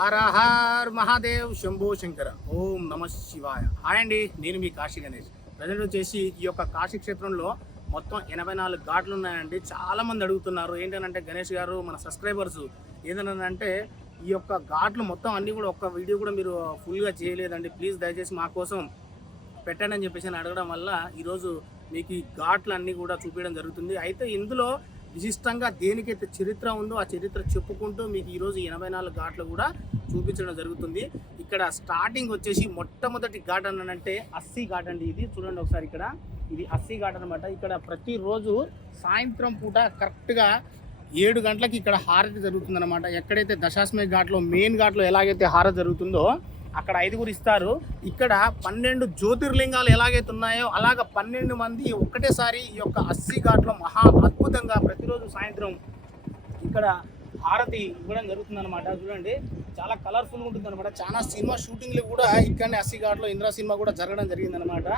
హరహర్ మహాదేవ్ శంభో శంకర ఓం నమ శివాయ. హాయ్ అండి, నేను మీ కాశీ గణేష్. ప్రజెంట్ వచ్చేసి ఈ యొక్క కాశీ క్షేత్రంలో మొత్తం 84 ఘాట్లు ఉన్నాయండి. చాలా మంది అడుగుతున్నారు ఏంటంటే గణేష్ గారు మన సబ్స్క్రైబర్స్ ఏంటంటే ఈ యొక్క ఘాట్లు మొత్తం అన్నీ కూడా ఒక్క వీడియో కూడా మీరు ఫుల్గా చేయలేదండి, ప్లీజ్ దయచేసి మా కోసం పెట్టండి అని చెప్పేసి అడగడం వల్ల ఈరోజు మీకు ఈ ఘాట్లు అన్నీ కూడా చూపించడం జరుగుతుంది. అయితే ఇందులో విశిష్టంగా దేనికైతే చరిత్ర ఉందో ఆ చరిత్ర చెప్పుకుంటూ మీకు ఈరోజు 84 ఘాట్లు కూడా చూపించడం జరుగుతుంది. ఇక్కడ స్టార్టింగ్ వచ్చేసి మొట్టమొదటి ఘాట్ అనంటే అస్సీ ఘాట్ అండి. ఇది చూడండి ఒకసారి, ఇక్కడ ఇది అస్సీ ఘాట్ అనమాట. ఇక్కడ ప్రతిరోజు సాయంత్రం పూట కరెక్ట్గా 7 గంటలకి ఇక్కడ హారతి జరుగుతుంది అనమాట. ఎక్కడైతే దశాశ్వమేధ ఘాట్లో మెయిన్ ఘాట్లో ఎలాగైతే హారతి జరుగుతుందో అక్కడ 5 ఇస్తారు. ఇక్కడ 12 జ్యోతిర్లింగాలు ఎలాగైతే ఉన్నాయో అలాగ 12 మంది ఒక్కటేసారి ఈ యొక్క అస్సీ ఘాట్లో మహా అద్భుతంగా ప్రతిరోజు సాయంత్రం ఇక్కడ హారతి ఇవ్వడం జరుగుతుంది అనమాట. చూడండి చాలా కలర్ఫుల్గా ఉంటుంది అనమాట. చాలా సినిమా షూటింగ్లు కూడా ఇక్కడనే అస్సీ ఘాట్లో ఇంద్రా సినిమా కూడా జరగడం జరిగింది అనమాట.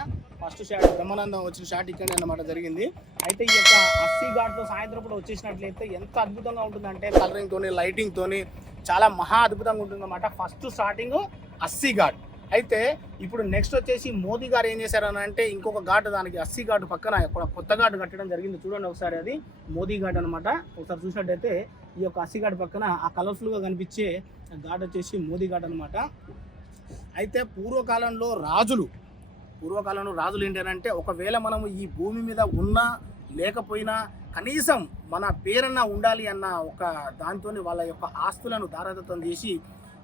ఫస్ట్ షాట్ బ్రహ్మానందం వచ్చిన షాట్ ఇక్కడనే అనమాట జరిగింది. అయితే ఈ యొక్క అస్సీ ఘాట్లో సాయంత్రం కూడా వచ్చేసినట్లయితే ఎంత అద్భుతంగా ఉంటుందంటే కలరింగ్తోని లైటింగ్తోని చాలా మహా అద్భుతంగా ఉంటుంది అనమాట. First starting Assi Ghat. అయితే ఇప్పుడు నెక్స్ట్ వచ్చేసి మోదీ గారు ఏం చేశారని అంటే ఇంకొక ఘాట్, దానికి అస్సీ ఘాట్ పక్కన కొత్త ఘాట్ కట్టడం జరిగింది. చూడండి ఒకసారి, అది మోదీ ఘాట్ అనమాట. ఒకసారి చూసినట్టయితే ఈ యొక్క అస్సీ ఘాట్ పక్కన ఆ కలర్ఫుల్గా కనిపించే ఘాట్ వచ్చేసి మోదీ ఘాట్ అనమాట. అయితే పూర్వకాలంలో రాజులు ఏంటంటే ఒకవేళ మనము ఈ భూమి మీద ఉన్నా లేకపోయినా కనీసం మన పేరన్నా ఉండాలి అన్న ఒక దాంతో వాళ్ళ యొక్క ఆస్తులను దారాదత్తం చేసి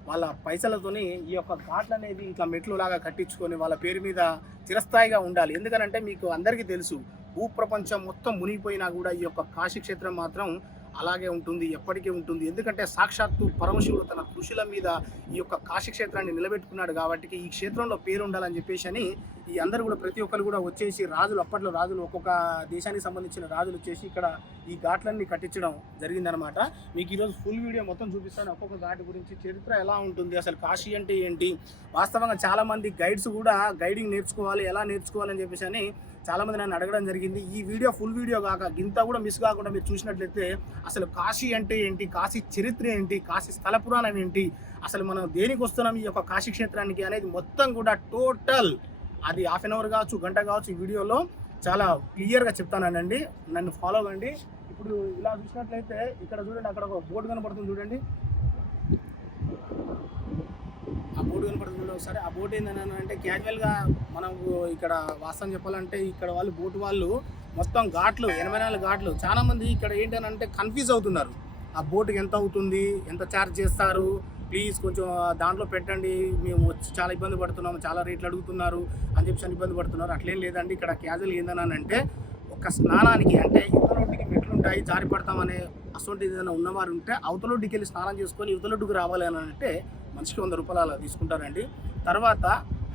వాళ్ళ పైసలతోని ఈ యొక్క ఘాట్లు అనేది ఇట్లా మెట్లు లాగా కట్టించుకొని వాళ్ళ పేరు మీద చిరస్థాయిగా ఉండాలి. ఎందుకనంటే మీకు అందరికీ తెలుసు, భూప్రపంచం మొత్తం మునిగిపోయినా కూడా ఈ యొక్క కాశీ క్షేత్రం మాత్రం అలాగే ఉంటుంది, ఎప్పటికీ ఉంటుంది. ఎందుకంటే సాక్షాత్తు పరమశివుడు తన కృషుల మీద ఈ యొక్క కాశీ క్షేత్రాన్ని నిలబెట్టుకున్నాడు కాబట్టి ఈ క్షేత్రంలో పేరు ఉండాలని చెప్పేసి అని ఈ అందరూ కూడా ప్రతి ఒక్కరు కూడా వచ్చేసి రాజులు, అప్పట్లో రాజులు, ఒక్కొక్క దేశానికి సంబంధించిన రాజులు వచ్చేసి ఇక్కడ ఈ ఘాట్లన్నీ కట్టించడం జరిగిందనమాట. మీకు ఈరోజు ఫుల్ వీడియో మొత్తం చూపిస్తాను. ఒక్కొక్క ఘాట్ గురించి చరిత్ర ఎలా ఉంటుంది, అసలు కాశీ అంటే ఏంటి. వాస్తవంగా చాలామంది గైడ్స్ కూడా గైడింగ్ నేర్చుకోవాలి, ఎలా నేర్చుకోవాలని చెప్పేసి అని చాలామంది నన్ను అడగడం జరిగింది. ఈ వీడియో ఫుల్ వీడియో కాక గింత కూడా మిస్ కాకుండా మీరు చూసినట్లయితే అసలు కాశీ అంటే ఏంటి, కాశీ చరిత్ర ఏంటి, కాశీ స్థల పురాణం ఏంటి, అసలు మనం దేనికి వస్తున్నాం ఈ యొక్క కాశీ క్షేత్రానికి అనేది మొత్తం కూడా టోటల్ అది హాఫ్ అన్ అవర్ కావచ్చు, గంట కావచ్చు, ఈ వీడియోలో చాలా క్లియర్గా చెప్తానండి. నన్ను ఫాలో అవ్వండి. ఇప్పుడు ఇలా చూసినట్లయితే ఇక్కడ చూడండి, అక్కడ ఒక బోర్డు కనపడుతుంది చూడండి. ఆ బోర్డు కనపడుతుంది ఒకసారి. ఆ బోట్ ఏంటని అంటే క్యాజువల్గా మనకు ఇక్కడ వాస్తవం చెప్పాలంటే ఇక్కడ బోటు వాళ్ళు మొత్తం ఘాట్లు 84 ఘాట్లు. చాలామంది ఇక్కడ ఏంటంటే కన్ఫ్యూజ్ అవుతున్నారు. ఆ బోటుకి ఎంత అవుతుంది, ఎంత ఛార్జ్ చేస్తారు, ప్లీజ్ కొంచెం దాంట్లో పెట్టండి, మేము వచ్చి చాలా ఇబ్బంది పడుతున్నాము, చాలా రేట్లు అడుగుతున్నారు అని చెప్పి ఇబ్బంది పడుతున్నారు. అట్లేం లేదండి. ఇక్కడ క్యాజువల్ ఏందని అంటే ఒక స్నానానికి అంటే యువతలొడ్డికి మెట్లుంటాయి, జారి పడతామనే అసొంటి ఏదైనా ఉన్నవారు ఉంటే అవతలొడ్డికి వెళ్ళి స్నానం చేసుకొని యువతలొడ్డుకు రావాలి అని అంటే మనిషికి 100 రూపాయలు అలా తీసుకుంటారండి. తర్వాత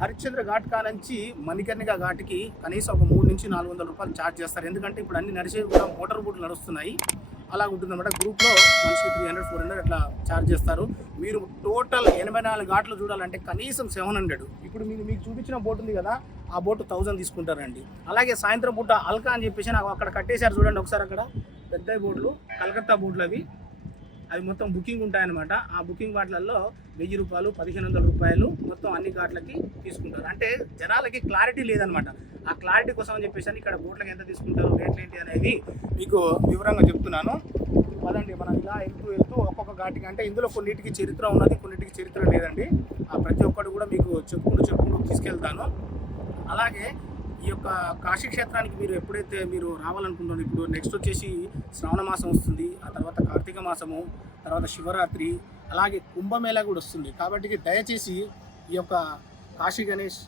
హరిశ్చంద్ర ఘాట్ కానుంచి మణికర్ణిక ఘాట్కి కనీసం ఒక 300 నుంచి 400 రూపాయలు ఛార్జ్ చేస్తారు. ఎందుకంటే ఇప్పుడు అన్ని నడిచేవి కూడా మోటార్ బోట్లు నడుస్తున్నాయి, అలా ఉంటుందన్నమాట. గ్రూప్లో మనిషికి 300, 400 అట్లా ఛార్జ్ చేస్తారు. మీరు టోటల్ 84 ఘాట్లు చూడాలంటే కనీసం 700. ఇప్పుడు మీకు చూపించిన బోట్ ఉంది కదా, ఆ బోటు 1000 తీసుకుంటారండి. అలాగే సాయంత్రం పూట అల్కా అని చెప్పేసి నాకు అక్కడ కట్టేశారు చూడండి ఒకసారి. అక్కడ పెద్ద బోట్లు, కలకత్తా బోట్లు అవి మొత్తం బుకింగ్ ఉంటాయన్నమాట. ఆ బుకింగ్ వాటిలలో 1000 రూపాయలు, 1500 రూపాయలు మొత్తం అన్ని ఘాట్లకి తీసుకుంటారు. అంటే జనాలకి క్లారిటీ లేదనమాట. ఆ క్లారిటీ కోసం అని చెప్పేసి ఇక్కడ బోట్లకి ఎంత తీసుకుంటారు, రేట్లు ఏంటి అనేది మీకు వివరంగా చెప్తున్నాను. అదండి, మనం ఇలా వెళ్తూ ఒక్కొక్క ఘాటికి అంటే ఇందులో కొన్నిటికి చరిత్ర ఉన్నది, కొన్నిటికి చరిత్ర లేదండి. ఆ ప్రతి ఒక్కటి కూడా మీకు చెప్పుకుంటూ తీసుకెళ్తాను. అలాగే ఈ యొక్క కాశీ క్షేత్రానికి మీరు ఎప్పుడైతే మీరు రావాలనుకుంటున్నారో, ఇప్పుడు నెక్స్ట్ వచ్చేసి శ్రావణ మాసం వస్తుంది, ఆ తర్వాత కార్తీక మాసము, తర్వాత శివరాత్రి, అలాగే కుంభమేళా కూడా వస్తుంది. కాబట్టి దయచేసి ఈ యొక్క కాశీ గణేష్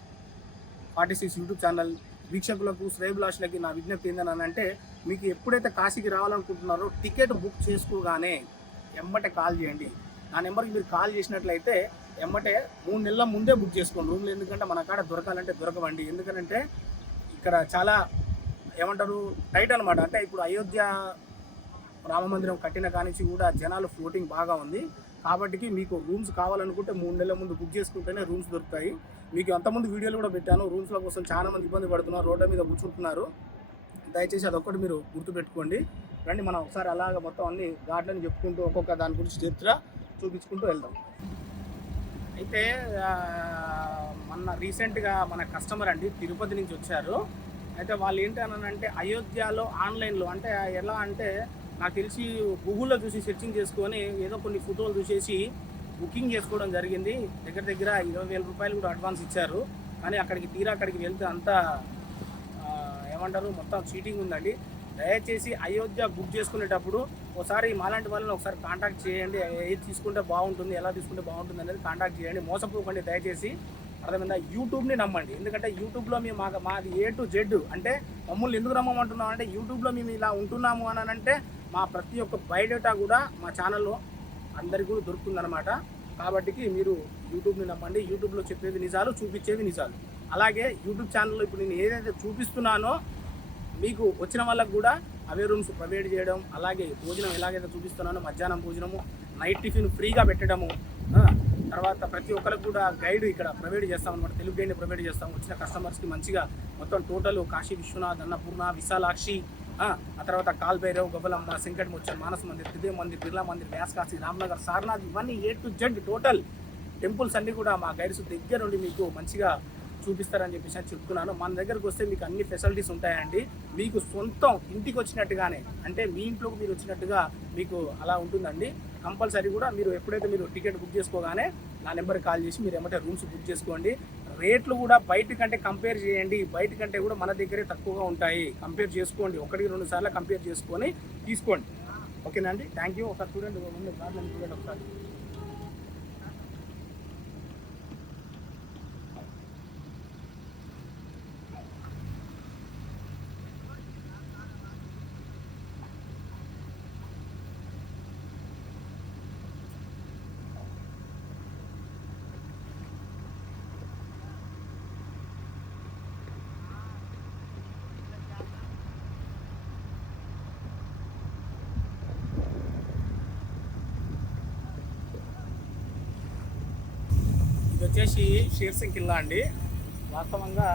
46 యూట్యూబ్ ఛానల్ వీక్షకులకు, శ్రేయభిలాషులకి నా విజ్ఞప్తి ఏంటని అంటే మీకు ఎప్పుడైతే కాశీకి రావాలనుకుంటున్నారో టికెట్ బుక్ చేసుకోగానే ఎమ్మటే కాల్ చేయండి. నా నెంబర్కి మీరు కాల్ చేసినట్లయితే ఎమ్మటే 3 నెలల ముందే బుక్ చేసుకోండి రూమ్లు. ఎందుకంటే మన కాడ దొరకాలంటే దొరకవండి. ఎందుకంటే ఇక్కడ చాలా ఏమంటారు టైట్ అనమాట. అంటే ఇప్పుడు అయోధ్య రామ మందిరం కట్టిన కానించి కూడా జనాలు ఫ్లోటింగ్ బాగా ఉంది. కాబట్టి మీకు రూమ్స్ కావాలనుకుంటే 3 నెలల ముందు బుక్ చేసుకుంటేనే రూమ్స్ దొరుకుతాయి. మీకు అంతకుముందు వీడియోలు కూడా పెట్టాను. రూమ్స్ల కోసం చాలామంది ఇబ్బంది పడుతున్నారు, రోడ్ల మీద కూర్చుంటున్నారు. దయచేసి అదొక్కటి మీరు గుర్తుపెట్టుకోండి. రండి, మనం ఒకసారి అలాగ మొత్తం అన్ని ఘాట్లని చెప్పుకుంటూ ఒక్కొక్క దాని గురించి చరిత్ర చూపించుకుంటూ వెళ్దాం. అయితే మొన్న రీసెంట్గా మన కస్టమర్ అండి తిరుపతి నుంచి వచ్చారు. అయితే వాళ్ళు ఏంటి అంటే అయోధ్యలో ఆన్లైన్లో అంటే ఎలా అంటే నాకు తెలిసి గూగుల్లో చూసి సెర్చింగ్ చేసుకొని ఏదో కొన్ని ఫోటోలు చూసేసి బుకింగ్ చేసుకోవడం జరిగింది. దగ్గర దగ్గర 20,000 రూపాయలు కూడా అడ్వాన్స్ ఇచ్చారు. కానీ అక్కడికి వెళ్తే అంతా ఏమంటారు మొత్తం చీటింగ్ ఉందండి. దయచేసి అయోధ్య బుక్ చేసుకునేటప్పుడు ఒకసారి మాలాంటి వాళ్ళని ఒకసారి కాంటాక్ట్ చేయండి. ఏది తీసుకుంటే బాగుంటుంది, ఎలా తీసుకుంటే బాగుంటుంది అనేది కాంటాక్ట్ చేయండి. మోసపోకండి దయచేసి. అర్థమైందా? యూట్యూబ్ని నమ్మండి. ఎందుకంటే యూట్యూబ్లో మేము మాది A to Z అంటే మమ్మల్ని ఎందుకు నమ్మమంటున్నాం అంటే యూట్యూబ్లో మేము ఇలా ఉంటున్నాము అని అంటే మా ప్రతి ఒక్క బయోడేటా కూడా మా ఛానల్లో అందరికీ కూడా దొరుకుతుందన్నమాట. కాబట్టి మీరు యూట్యూబ్ని నమ్మండి. యూట్యూబ్లో చెప్పేది నిజాలు, చూపించేది నిజాలు. అలాగే యూట్యూబ్ ఛానల్లో ఇప్పుడు నేను ఏదైతే చూపిస్తున్నానో మీకు వచ్చిన వాళ్ళకు కూడా అవే రూమ్స్ ప్రొవైడ్ చేయడం, అలాగే భోజనం ఎలాగైతే చూపిస్తున్నానో మధ్యాహ్నం భోజనము, నైట్ టిఫిన్ ఫ్రీగా పెట్టడము, తర్వాత ప్రతి ఒక్కరికి కూడా గైడ్ ఇక్కడ ప్రొవైడ్ చేస్తాం అనమాట. తెలుగు గైడ్ని ప్రొవైడ్ చేస్తాం. వచ్చిన కస్టమర్స్కి మంచిగా మొత్తం టోటల్ కాశీ విశ్వనాథ్, అన్నపూర్ణ, విశాలాక్షి, ఆ తర్వాత కాల్భైరవ్, గొబ్బలమ్మ, సంకట్ మోచన్, మానస్ మందిర్, త్రిదేవ్ మందిర్, బిర్లా మందిర్, వ్యాసకాశి, రామ్నగర్, సారనాథ్, ఇవన్నీ A to Z total temples అన్నీ కూడా మా గైడ్స్ దగ్గర నుండి మీకు మంచిగా చూపిస్తారని చెప్పేసి చెప్తున్నాను. మన దగ్గరకు వస్తే మీకు అన్ని ఫెసిలిటీస్ ఉంటాయండి. మీకు సొంతం ఇంటికి వచ్చినట్టుగానే అంటే మీ ఇంట్లోకి మీరు వచ్చినట్టుగా మీకు అలా ఉంటుందండి. కంపల్సరీ కూడా మీరు ఎప్పుడైతే మీరు టికెట్ బుక్ చేసుకోగానే నా నెంబర్కి కాల్ చేసి మీరు ఏమంటే రూమ్స్ బుక్ చేసుకోండి. రేట్లు కూడా బయట కంటే కంపేర్ చేయండి. బయట కంటే కూడా మన దగ్గరే తక్కువగా ఉంటాయి. కంపేర్ చేసుకోండి. 1-2 సార్లు కంపేర్ చేసుకొని తీసుకోండి. ఓకేనా అండి? Thank you. ఒకసారి చూడండి, చూడండి ఒకసారి. వచ్చేసి షేర్సింగ్ కిల్లా అండి. వాస్తవంగా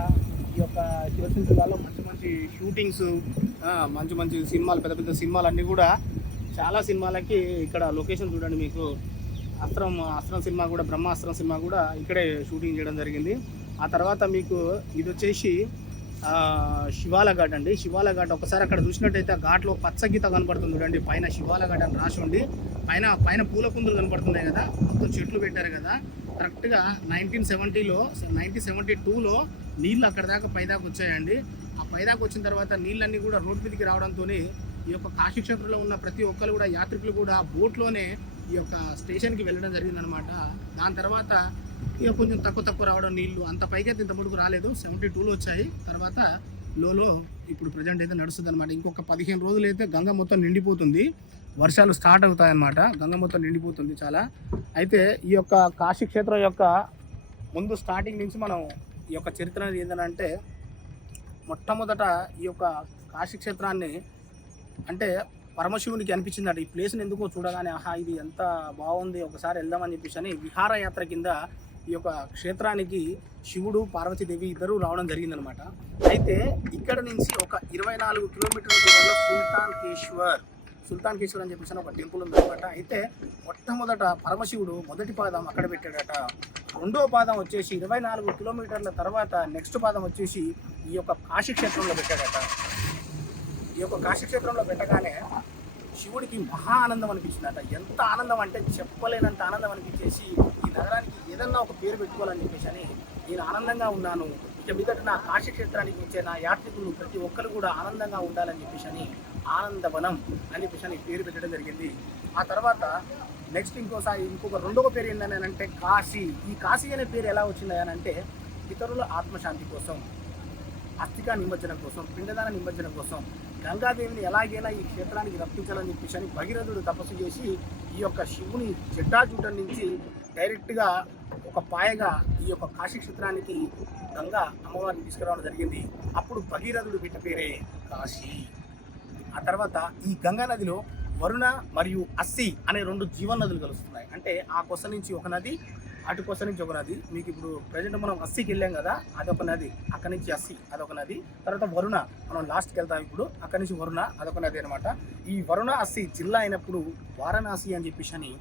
ఈ యొక్క షేర్సింగ్ కిల్లాలో మంచి షూటింగ్స్, మంచి సినిమాలు, పెద్ద పెద్ద సినిమాలు అన్నీ కూడా చాలా సినిమాలకి ఇక్కడ లొకేషన్ చూడండి. మీకు అస్త్రం సినిమా కూడా, బ్రహ్మాస్త్రం సినిమా కూడా ఇక్కడే షూటింగ్ చేయడం జరిగింది. ఆ తర్వాత మీకు ఇది వచ్చేసి శివాల ఘాట్ అండి. శివాల ఘాట్ ఒకసారి అక్కడ చూసినట్టయితే ఆ ఘాట్లో పచ్చగీత కనపడుతుంది చూడండి. పైన శివాల ఘాట్ అని రాసి ఉండి పైన పూల కుందులు కనపడుతున్నాయి కదా, మొత్తం చెట్లు పెట్టారు కదా. కరెక్ట్గా 1972లో నీళ్ళు అక్కడ దాకా పైదాకా వచ్చాయండి. ఆ పైదాకా వచ్చిన తర్వాత నీళ్ళన్నీ కూడా రోడ్డు మీదకి రావడంతో ఈ యొక్క కాశీక్షేత్రంలో ఉన్న ప్రతి ఒక్కరు కూడా యాత్రికులు కూడా బోట్లోనే ఈ యొక్క స్టేషన్కి వెళ్ళడం జరిగిందనమాట. దాని తర్వాత ఇక కొంచెం తక్కువ రావడం నీళ్లు, అంత పైకైతే ఇంత ముడుకు రాలేదు. 72లో వచ్చాయి. తర్వాత లోలో ఇప్పుడు ప్రజెంట్ అయితే నడుస్తుంది అనమాట. ఇంకొక 15 రోజులు అయితే గంగ మొత్తం నిండిపోతుంది. వర్షాలు స్టార్ట్ అవుతాయన్నమాట. గంగ మొత్తం నిండిపోతుంది చాలా. అయితే ఈ యొక్క కాశీక్షేత్రం యొక్క ముందు స్టార్టింగ్ నుంచి మనం ఈ యొక్క చరిత్ర ఏంటంటే మొట్టమొదట ఈ యొక్క కాశీక్షేత్రాన్ని అంటే పరమశివునికి అనిపించిందట ఈ ప్లేస్ని ఎందుకో చూడగానే, ఆహా ఇది ఎంత బాగుంది, ఒకసారి వెళ్దామని చెప్పేసి అని విహారయాత్ర కింద ఈ యొక్క క్షేత్రానికి శివుడు, పార్వతీదేవి ఇద్దరు రావడం జరిగిందనమాట. అయితే ఇక్కడ నుంచి ఒక 24 కిలోమీటర్ల దూరంలో సుల్తాన్ కేశ్వర్ అని చెప్పేసి ఒక టెంపుల్ ఉందన్నమాట. అయితే మొట్టమొదట పరమశివుడు మొదటి పాదం అక్కడ పెట్టాడట. రెండో పాదం వచ్చేసి 24 కిలోమీటర్ల తర్వాత నెక్స్ట్ పాదం వచ్చేసి ఈ యొక్క కాశీక్షేత్రంలో పెట్టాడట. ఈ యొక్క కాశీక్షేత్రంలో పెట్టగానే శివుడికి మహా ఆనందం అనిపించిందట. ఎంత ఆనందం అంటే చెప్పలేనంత ఆనందం అనిపించేసి ఈ నగరానికి ఏదన్నా ఒక పేరు పెట్టుకోవాలని చెప్పేసి అని నేను ఆనందంగా ఉన్నాను. ఇక మీదట నా కాశీక్షేత్రానికి వచ్చే నా యాత్రికులు ప్రతి ఒక్కరు కూడా ఆనందంగా ఉండాలని చెప్పేసి అని ఆనందవనం అని చెప్పేసి అని పేరు పెట్టడం జరిగింది. ఆ తర్వాత నెక్స్ట్ ఇంకొక రెండవ పేరు ఏంటని అంటే కాశీ. ఈ కాశీ అనే పేరు ఎలా వచ్చింది అని అంటే ఇతరుల ఆత్మశాంతి కోసం, అస్థికా నిమజ్జనం కోసం, పిండదాన నిమజ్జనం కోసం గంగాదేవిని ఎలాగైనా ఈ క్షేత్రానికి రప్పించాలని చెప్పేసి అని భగీరథుడు తపస్సు చేసి ఈ యొక్క శివుని జటాజూటం నుంచి డైరెక్ట్గా ఒక పాయగా ఈ యొక్క కాశీ క్షేత్రానికి గంగా అమ్మవారిని తీసుకురావడం జరిగింది. అప్పుడు భగీరథుడు పెట్ట పేరే కాశీ. ఆ తర్వాత ఈ గంగా నదిలో వరుణ మరియు అస్సి అనే 2 జీవనదులు కలుస్తున్నాయి. అంటే ఆ కొస నుంచి ఒక నది, అటు కొస నుంచి ఒక నది. మీకు ఇప్పుడు ప్రజెంట్ మనం అస్సికి వెళ్ళాం కదా, అదొక నది. అక్కడి నుంచి అస్సి అదొక నది. తర్వాత వరుణ మనం లాస్ట్కి వెళ్తాం. ఇప్పుడు అక్కడి నుంచి వరుణ అదొక నది అనమాట. ఈ వరుణ అస్సి జిల్లా అయినప్పుడు వారణాసి అని చెప్పేసి అని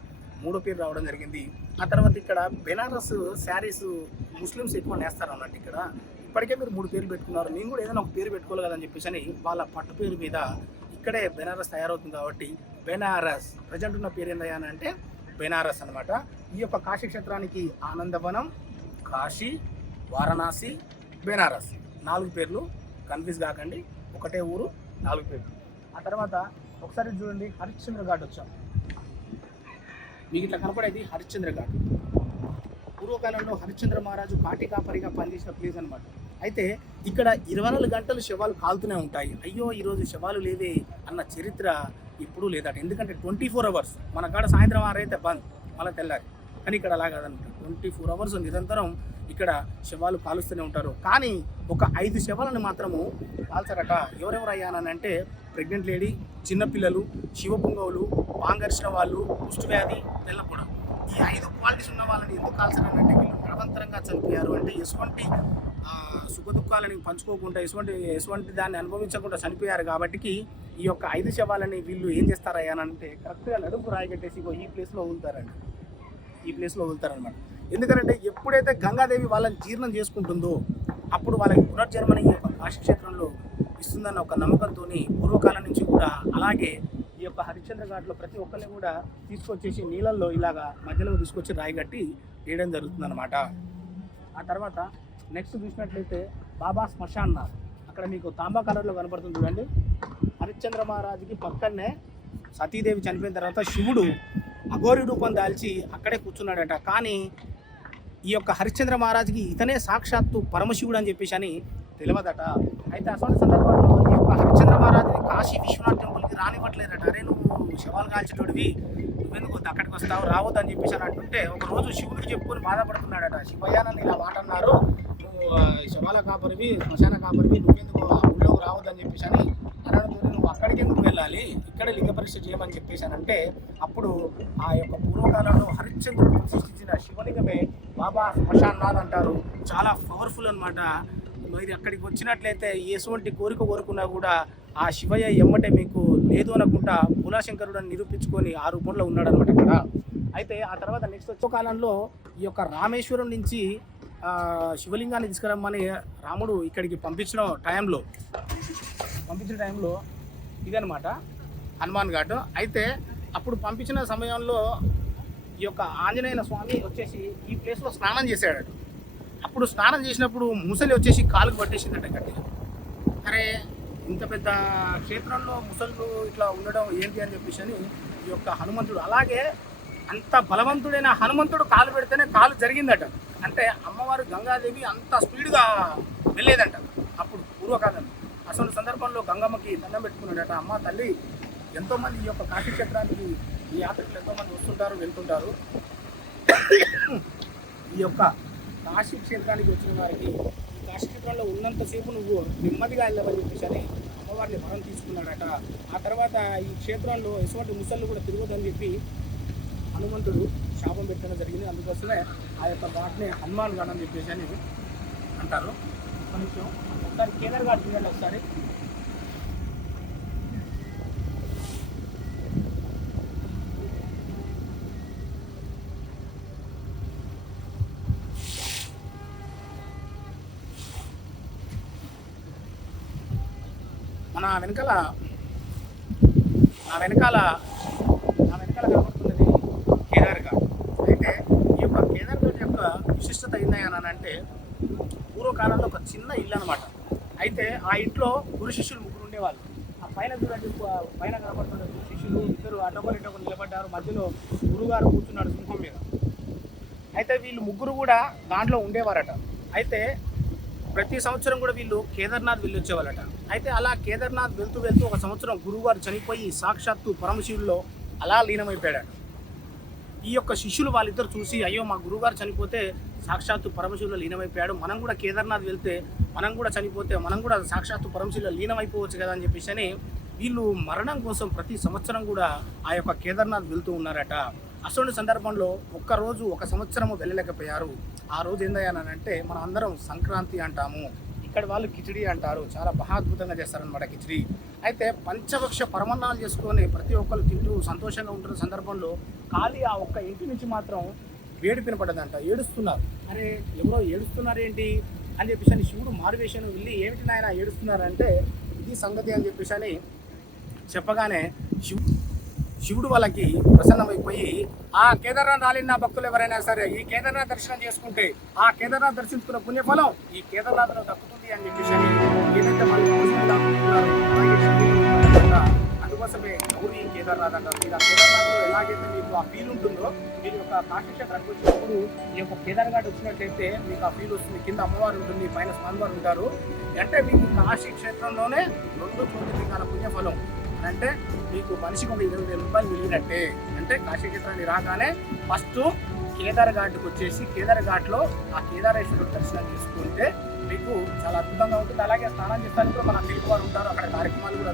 మూడో పేరు రావడం జరిగింది. ఆ తర్వాత ఇక్కడ బెనారస్ శారీస్ ముస్లిమ్స్ ఎక్కువ నేస్తారు అన్నట్టు ఇక్కడ. ఇప్పటికే మీరు 3 పేర్లు పెట్టుకున్నారు, నేను కూడా ఏదైనా ఒక పేరు పెట్టుకోవాలి కదా అని చెప్పేసి అని వాళ్ళ పట్టు పేరు మీద ఇక్కడే బెనారస్ తయారవుతుంది కాబట్టి బెనారస్. ప్రజెంట్ ఉన్న పేరు ఏందయ్యా అని అంటే బెనారస్ అనమాట. ఈ యొక్క కాశీ క్షేత్రానికి ఆనందవనం, కాశీ, వారణాసి, బెనారస్ 4 పేర్లు. కన్ఫ్యూజ్ కాకండి, ఒకటే ఊరు 4 పేర్లు. ఆ తర్వాత ఒకసారి చూడండి, హరిశ్చంద్ర ఘాట్ వచ్చాం. మీకు ఇట్లా కనపడేది హరిశ్చంద్ర ఘాట్. పూర్వకాలంలో హరిశ్చంద్ర మహారాజు కాటికాపరిగా పనిచేసిన ప్లేస్ అనమాట. అయితే ఇక్కడ 24 గంటలు శవాలు కాలుతూనే ఉంటాయి. అయ్యో ఈరోజు శవాలు లేవే అన్న చరిత్ర ఎప్పుడూ లేదట. ఎందుకంటే 24 అవర్స్ మన కాడ సాయంత్రం 6 అయితే బంద్, మళ్ళీ తెల్లారి. కానీ ఇక్కడ అలా కాదనమాట, 24 అవర్స్ నిరంతరం ఇక్కడ శవాలు కాలుస్తూనే ఉంటారు. కానీ ఒక 5 శవాలను మాత్రము కాల్చారట. ఎవరెవరు అయ్యానంటే ప్రెగ్నెంట్ లేడీ, చిన్నపిల్లలు, శివపుంగవులు, పాంగర్షణ వాళ్ళు, కుష్ఠవ్యాధి, తెల్లపొడ. ఈ 5 క్వాలిటీస్ ఉన్న వాళ్ళని ఎందుకు కాల్చారనంటే వీళ్ళు బలవంతరంగా చనిపోయారు. అంటే ఎటువంటి సుఖదుఖాలని పంచుకోకుండా ఎటువంటి దాన్ని అనుభవించకుండా చనిపోయారు. కాబట్టి ఈ యొక్క 5 శవాలని వీళ్ళు ఏం చేస్తారయ్యానంటే కరెక్ట్గా నడుపు రాయిగట్టేసి ఈ ప్లేస్లో వదులుతారండి. ఈ ప్లేస్లో వదులుతారనమాట. ఎందుకంటే ఎప్పుడైతే గంగాదేవి వాళ్ళని జీర్ణం చేసుకుంటుందో అప్పుడు వాళ్ళకి పునర్జన్మని ఈ యొక్క కాశీ క్షేత్రంలో ఇస్తుందన్న ఒక నమ్మకంతో పూర్వకాలం నుంచి కూడా అలాగే ఈ యొక్క హరిశ్చంద్ర ఘాట్లో ప్రతి ఒక్కరిని కూడా తీసుకొచ్చేసి నీళ్ళల్లో ఇలాగా మధ్యలో తీసుకొచ్చి రాయిగట్టి వేయడం జరుగుతుందన్నమాట. ఆ తర్వాత నెక్స్ట్ చూసినట్లయితే బాబా శ్మశాన్నాథ్. అక్కడ మీకు తాంబా కలర్లో కనపడుతుంది చూడండి. హరిశ్చంద్ర మహారాజుకి పక్కనే సతీదేవి చనిపోయిన తర్వాత శివుడు అఘోరి రూపం దాల్చి అక్కడే కూర్చున్నాడట. కానీ ఈ యొక్క హరిశ్చంద్ర మహారాజుకి ఇతనే సాక్షాత్తు పరమశివుడు అని చెప్పేసి అని తెలియదట. అయితే అసలు సందర్భంలో ఈ యొక్క హరిశ్చంద్ర మహారాజుని కాశీ విశ్వనాథ్ టెంపుల్కి రానివ్వట్లేదట. అరే నువ్వు శవాలు కాల్చేటోడివి, నువ్వెందుకు అక్కడికి వస్తావు, రావద్దు అని చెప్పేసి అని అంటుంటే ఒకరోజు శివుడికి చెప్పుకొని బాధపడుతున్నాడట. శివయ్య నన్ను ఇలా మాట అన్నారు, నువ్వు శవాల కాపరివి, శ్మశాన కాపరివి, నువ్వెందుకు ఆ ఊళ్ళోకి రావద్దు అని చెప్పేసి అని అనడంతో నువ్వు అక్కడికి ఎందుకు వెళ్ళాలి, ఇక్కడ లింగ పరీక్ష చేయమని చెప్పేసి అని అంటే అప్పుడు ఆ యొక్క పూర్వకాలంలో హరిశ్చంద్రుడు సృష్టించిన శివలింగమే బాబా శ్మశాన్నాథ్ అంటారు. చాలా పవర్ఫుల్ అనమాట. మీరు అక్కడికి వచ్చినట్లయితే ఎటువంటి కోరిక కోరుకున్నా కూడా ఆ శివయ్య ఎమ్మటే మీకు లేదు అనుకుంటా భోలాశంకరుడు అని నిరూపించుకొని ఆ రూపంలో ఉన్నాడు అనమాట అక్కడ. అయితే ఆ తర్వాత నెక్స్ట్ వచ్చే కాలంలో ఈ యొక్క రామేశ్వరం నుంచి శివలింగాన్ని తీసుకురమ్మని రాముడు ఇక్కడికి పంపించిన టైంలో ఇదనమాట హనుమాన్ ఘాట్. అయితే అప్పుడు పంపించిన సమయంలో ఈ యొక్క ఆంజనేయ స్వామి వచ్చేసి ఈ ప్లేస్లో స్నానం చేశాడు. అప్పుడు స్నానం చేసినప్పుడు ముసలి వచ్చేసి కాలుకు పట్టేసిందట గట్టిగా. అరే ఇంత పెద్ద క్షేత్రంలో ముసళ్ళు ఇట్లా ఉండడం ఏంటి అని చెప్పేసి అని ఈ యొక్క హనుమంతుడు, అలాగే అంత బలవంతుడైన హనుమంతుడు కాలు పెడితేనే కాలు జరిగిందట. అంటే అమ్మవారు గంగాదేవి అంత స్పీడ్గా వెళ్ళేదంట అప్పుడు పూర్వకాలంలో. అసలు సందర్భంలో గంగమ్మకి దండం పెట్టుకున్నాడట. అమ్మ తల్లి, ఎంతోమంది ఈ యొక్క కాశీ క్షేత్రానికి ఈ యాత్రికులు ఎంతోమంది వస్తుంటారు వెళ్తుంటారు. ఈ యొక్క కాశీ క్షేత్రానికి వచ్చిన వారికి ఈ కాశీ క్షేత్రంలో ఉన్నంతసేపు నువ్వు నెమ్మదిగా వెళ్ళవని చెప్పేసి అని అమ్మవారిని వరం తీసుకున్నాడట. ఆ తర్వాత ఈ క్షేత్రంలో ఎటువంటి ముసళ్ళు కూడా తిరగదని చెప్పి హనుమంతుడు శాపం పెట్టడం జరిగింది. అందుకోసమే ఆ యొక్క ఘాట్ని హనుమాన్ ఘాట్ అని చెప్పేసి అని అంటారు. కొంచెం ఒకసారి కేదార్ ఘాట్ చూడండి ఒకసారి. నా వెనకాల కనబడుతున్నది కేదార్ ఘాట్. అయితే ఈ యొక్క కేదార్ ఘాట్ యొక్క విశిష్టత ఏంటంటే పూర్వకాలంలో ఒక చిన్న ఇల్లు అనమాట. అయితే ఆ ఇంట్లో గురు శిష్యులు 3 ఉండేవాళ్ళు. ఆ పైన చూడండి, పైన కనబడుతున్న శిష్యులు ఇద్దరు అటొకరు నిలబడ్డారు. మధ్యలో గురుగారు కూర్చున్నాడు సింహం మీద. అయితే వీళ్ళు 3 కూడా దాంట్లో ఉండేవారట. అయితే ప్రతి సంవత్సరం కూడా వీళ్ళు కేదార్నాథ్ వెళ్ళి వచ్చేవాళ్ళట. అయితే అలా కేదార్నాథ్ వెళ్తూ ఒక సంవత్సరం గురువుగారు చనిపోయి సాక్షాత్తు పరమశివుల్లో అలా లీనమైపోయాడు. ఈ యొక్క శిష్యులు వాళ్ళిద్దరు చూసి, అయ్యో మా గురువుగారు చనిపోతే సాక్షాత్తు పరమశివుల్లో లీనమైపోయాడు, మనం కూడా కేదార్నాథ్ వెళ్తే మనం కూడా చనిపోతే మనం కూడా సాక్షాత్తు పరమశివుల్లో లీనమైపోవచ్చు కదా అని చెప్పేసి అని వీళ్ళు మరణం కోసం ప్రతి సంవత్సరం కూడా ఆ యొక్క కేదార్నాథ్ వెళ్తూ ఉన్నారట. అసలు సందర్భంలో ఒక్కరోజు ఒక సంవత్సరము వెళ్ళలేకపోయారు. ఆ రోజు ఏందయ్యానంటే మనం అందరం సంక్రాంతి అంటాము, ఇక్కడ వాళ్ళు కిచిడి అంటారు. చాలా మహాద్భుతంగా చేస్తారనమాట కిచిడి. అయితే పంచభక్ష పరమన్నాలు చేసుకొని ప్రతి ఒక్కరు తింటూ సంతోషంగా ఉంటున్న సందర్భంలో ఖాళీ ఆ ఒక్క ఇంటి నుంచి మాత్రం వేడి వినపడ్డదంట. ఏడుస్తున్నారు. అరే ఎవరో ఏడుస్తున్నారు ఏంటి అని చెప్పేసి అని శివుడు మారువేషను వెళ్ళి ఏమిటి నాయన ఏడుస్తున్నారంటే ఇది సంగతి అని చెప్పేసి అని చెప్పగానే శివుడు వాళ్ళకి ప్రసన్నమైపోయి ఆ కేదార్నాథ్ రాలిన భక్తులు ఎవరైనా సరే ఈ కేదార్నాథ్ దర్శనం చేసుకుంటే ఆ కేదార్నాథ్ దర్శించుకున్న పుణ్యఫలం ఈ కేదార్నాథ్లో దక్కుతుంది అని చెప్పేసి ఏదైతే మనం అందుకోసమే గౌరీ కేదార్నాథ్ అంటారు. మీరు ఆ కేదార్నాథ్లో ఎలాగైతే మీకు ఆ ఫీల్ ఉంటుందో మీరు యొక్క కాశీక్షేత్రానికి వచ్చినప్పుడు ఈ యొక్క కేదార్ఘాట్ వచ్చినట్లయితే మీకు ఆ ఫీల్ వస్తుంది. కింద అమ్మవారు ఉంటుంది, పైన స్వామివారు ఉంటారు. అంటే మీకు కాశీ క్షేత్రంలోనే 2 కోట్ల లింగాల పుణ్యఫలం అంటే మీకు మనిషికి ఒక 20,000 రూపాయలు మిగిలినట్టే. అంటే కాశీ క్షేత్రాన్ని రాగానే ఫస్ట్ కేదార్ఘాట్కి వచ్చేసి కేదార్ఘాట్లో ఆ కేదారేశ్వరుడు దర్శనం చేసుకుంటే మీకు చాలా అద్భుతంగా ఉంటుంది. అలాగే స్నానం చేస్తానికి కూడా మన తెలుగు వారు ఉంటారు. అక్కడ కార్యక్రమాలు కూడా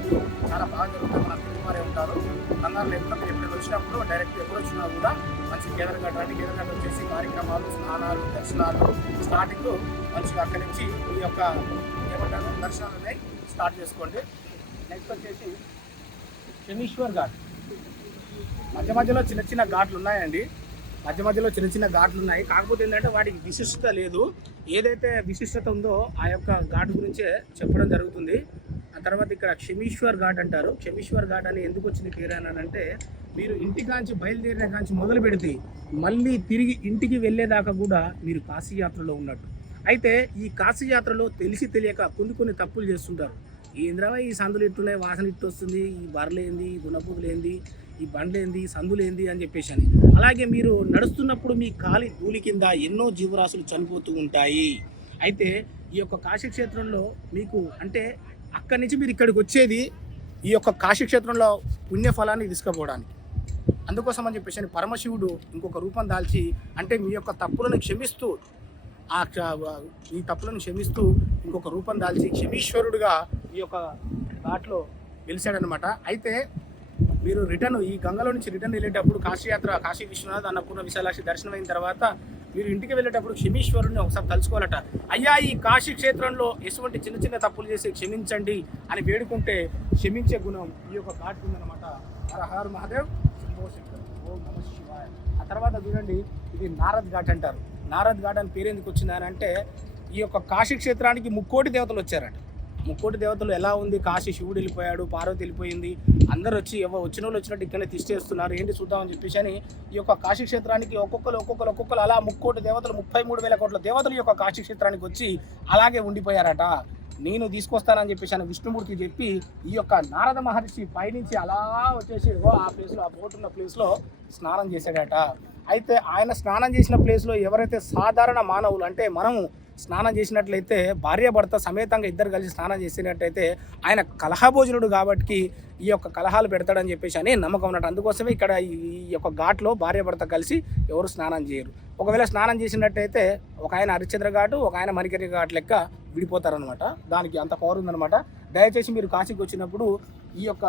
చాలా బాగా జరుగుతాయి. మన తెలుగు వారే ఉంటారు. కంగారు లేకుండా మీరు ఎప్పుడు వచ్చినప్పుడు డైరెక్ట్ ఎప్పుడు వచ్చినా కూడా మంచి కేదార్ఘాట్ రండి. కేదార్ఘాట్ వచ్చేసి కార్యక్రమాలు, స్నానాలు, దర్శనాలు స్టార్టింగ్ మంచిగా అక్కడి నుంచి ఈ యొక్క ఏమంటారు దర్శనాలు ఉన్నాయి స్టార్ట్ చేసుకోండి. నెక్స్ట్ వచ్చేసి శనీశ్వర్ ఘాట్. మధ్యలో చిన్న చిన్న ఘాట్లు ఉన్నాయండి. మధ్యలో చిన్న చిన్న ఘాట్లు ఉన్నాయి. కాకపోతే ఏంటంటే వాటికి విశిష్టత లేదు. ఏదైతే విశిష్టత ఉందో ఆ యొక్క ఘాట్ గురించే చెప్పడం జరుగుతుంది. ఆ తర్వాత ఇక్కడ క్షమీశ్వర్ ఘాట్ అంటారు. క్షమీశ్వర్ ఘాట్ అని ఎందుకు వచ్చింది పేరు అని అంటే మీరు ఇంటికాంచి బయలుదేరిన కాంచి మొదలు పెడితే మళ్ళీ తిరిగి ఇంటికి వెళ్ళేదాకా కూడా మీరు కాశీయాత్రలో ఉన్నట్టు. అయితే ఈ కాశీయాత్రలో తెలిసి తెలియక కొన్ని తప్పులు చేస్తుంటారు. ఏంద్రవా ఈ సందులు ఇట్టున్నాయి, వాసన ఇట్టు వస్తుంది, ఈ బర్రెలేంది, ఈ గుణపుగులేంది, ఈ బండ్లేంది, సందులేంది అని చెప్పేసి అని. అలాగే మీరు నడుస్తున్నప్పుడు మీ కాలి ధూళి కింద ఎన్నో జీవరాశులు చనిపోతూ ఉంటాయి. అయితే ఈ యొక్క కాశీక్షేత్రంలో మీకు అంటే అక్కడి నుంచి మీరు ఇక్కడికి వచ్చేది ఈ యొక్క కాశీక్షేత్రంలో పుణ్యఫలాన్ని తీసుకుపోవడానికి. అందుకోసం అని చెప్పేసి పరమశివుడు ఇంకొక రూపం దాల్చి అంటే మీ యొక్క తప్పులను క్షమిస్తూ ఈ తప్పులను క్షమిస్తూ ఇంకొక రూపం దాల్చి క్షమీశ్వరుడుగా ఈ యొక్క ఘాట్లో వెలిశాడనమాట. అయితే మీరు రిటర్న్ ఈ గంగలో నుంచి రిటర్న్ వెళ్ళేటప్పుడు కాశీయాత్ర కాశీ విశ్వనాథ్ అన్నపూర్ణ విశాలాక్షి దర్శనం అయిన తర్వాత మీరు ఇంటికి వెళ్ళేటప్పుడు క్షమీశ్వరుడిని ఒకసారి తలుచుకోవాలట. అయ్యా ఈ కాశీ క్షేత్రంలో ఎటువంటి చిన్న తప్పులు చేసి క్షమించండి అని వేడుకుంటే క్షమించే గుణం ఈ యొక్క ఘాట్ ఉందన్నమాట. హర హర మహాదేవ్, శంభో శంకర్, ఓం నమః శివాయ. ఆ తర్వాత చూడండి ఇది నారద్ ఘాట్ అంటారు. నారద్ ఘాట్ అని పేరు ఎందుకు వచ్చిందని అంటే ఈ యొక్క కాశీ క్షేత్రానికి 3 కోటి దేవతలు వచ్చారట. 3 కోటి దేవతలు ఎలా ఉంది, కాశీ శివుడు వెళ్ళిపోయాడు, పార్వతి వెళ్ళిపోయింది, అందరూ వచ్చి వచ్చిన వాళ్ళు వచ్చినట్టు ఇక్కడనే తిష్టేస్తున్నారు, ఏంటి చూద్దామని చెప్పేసి అని ఈ యొక్క కాశీ క్షేత్రానికి ఒక్కొక్కరు అలా 3 కోటి దేవతలు 33,000 కోట్ల దేవతలు ఈ యొక్క కాశీ క్షేత్రానికి వచ్చి అలాగే ఉండిపోయారట. నేను తీసుకొస్తానని చెప్పేసి అని విష్ణుమూర్తి చెప్పి ఈ యొక్క నారద మహర్షి పైనుంచి అలా వచ్చేసి ఆ ప్లేస్లో ఆ బోట్ ఉన్న ప్లేస్లో స్నానం చేశాడట. అయితే ఆయన స్నానం చేసిన ప్లేస్లో ఎవరైతే సాధారణ మానవులు అంటే మనము స్నానం చేసినట్లయితే భార్యాభర్త సమేతంగా ఇద్దరు కలిసి స్నానం చేసినట్టయితే ఆయన కలహభోజనుడు కాబట్టి ఈ యొక్క కలహాలు పెడతాడని చెప్పేసి అని నమ్మకం ఉన్నట్టు. అందుకోసమే ఇక్కడ ఈ యొక్క ఘాట్లో భార్యాభర్త కలిసి ఎవరు స్నానం చేయరు. ఒకవేళ స్నానం చేసినట్టయితే ఒక ఆయన హరిశ్చంద్ర ఘాటు, ఒక ఆయన మణికర్ణిక ఘాట్ లెక్క విడిపోతారనమాట. దానికి అంత పవర్ ఉందనమాట. దయచేసి మీరు కాశీకి వచ్చినప్పుడు ఈ యొక్క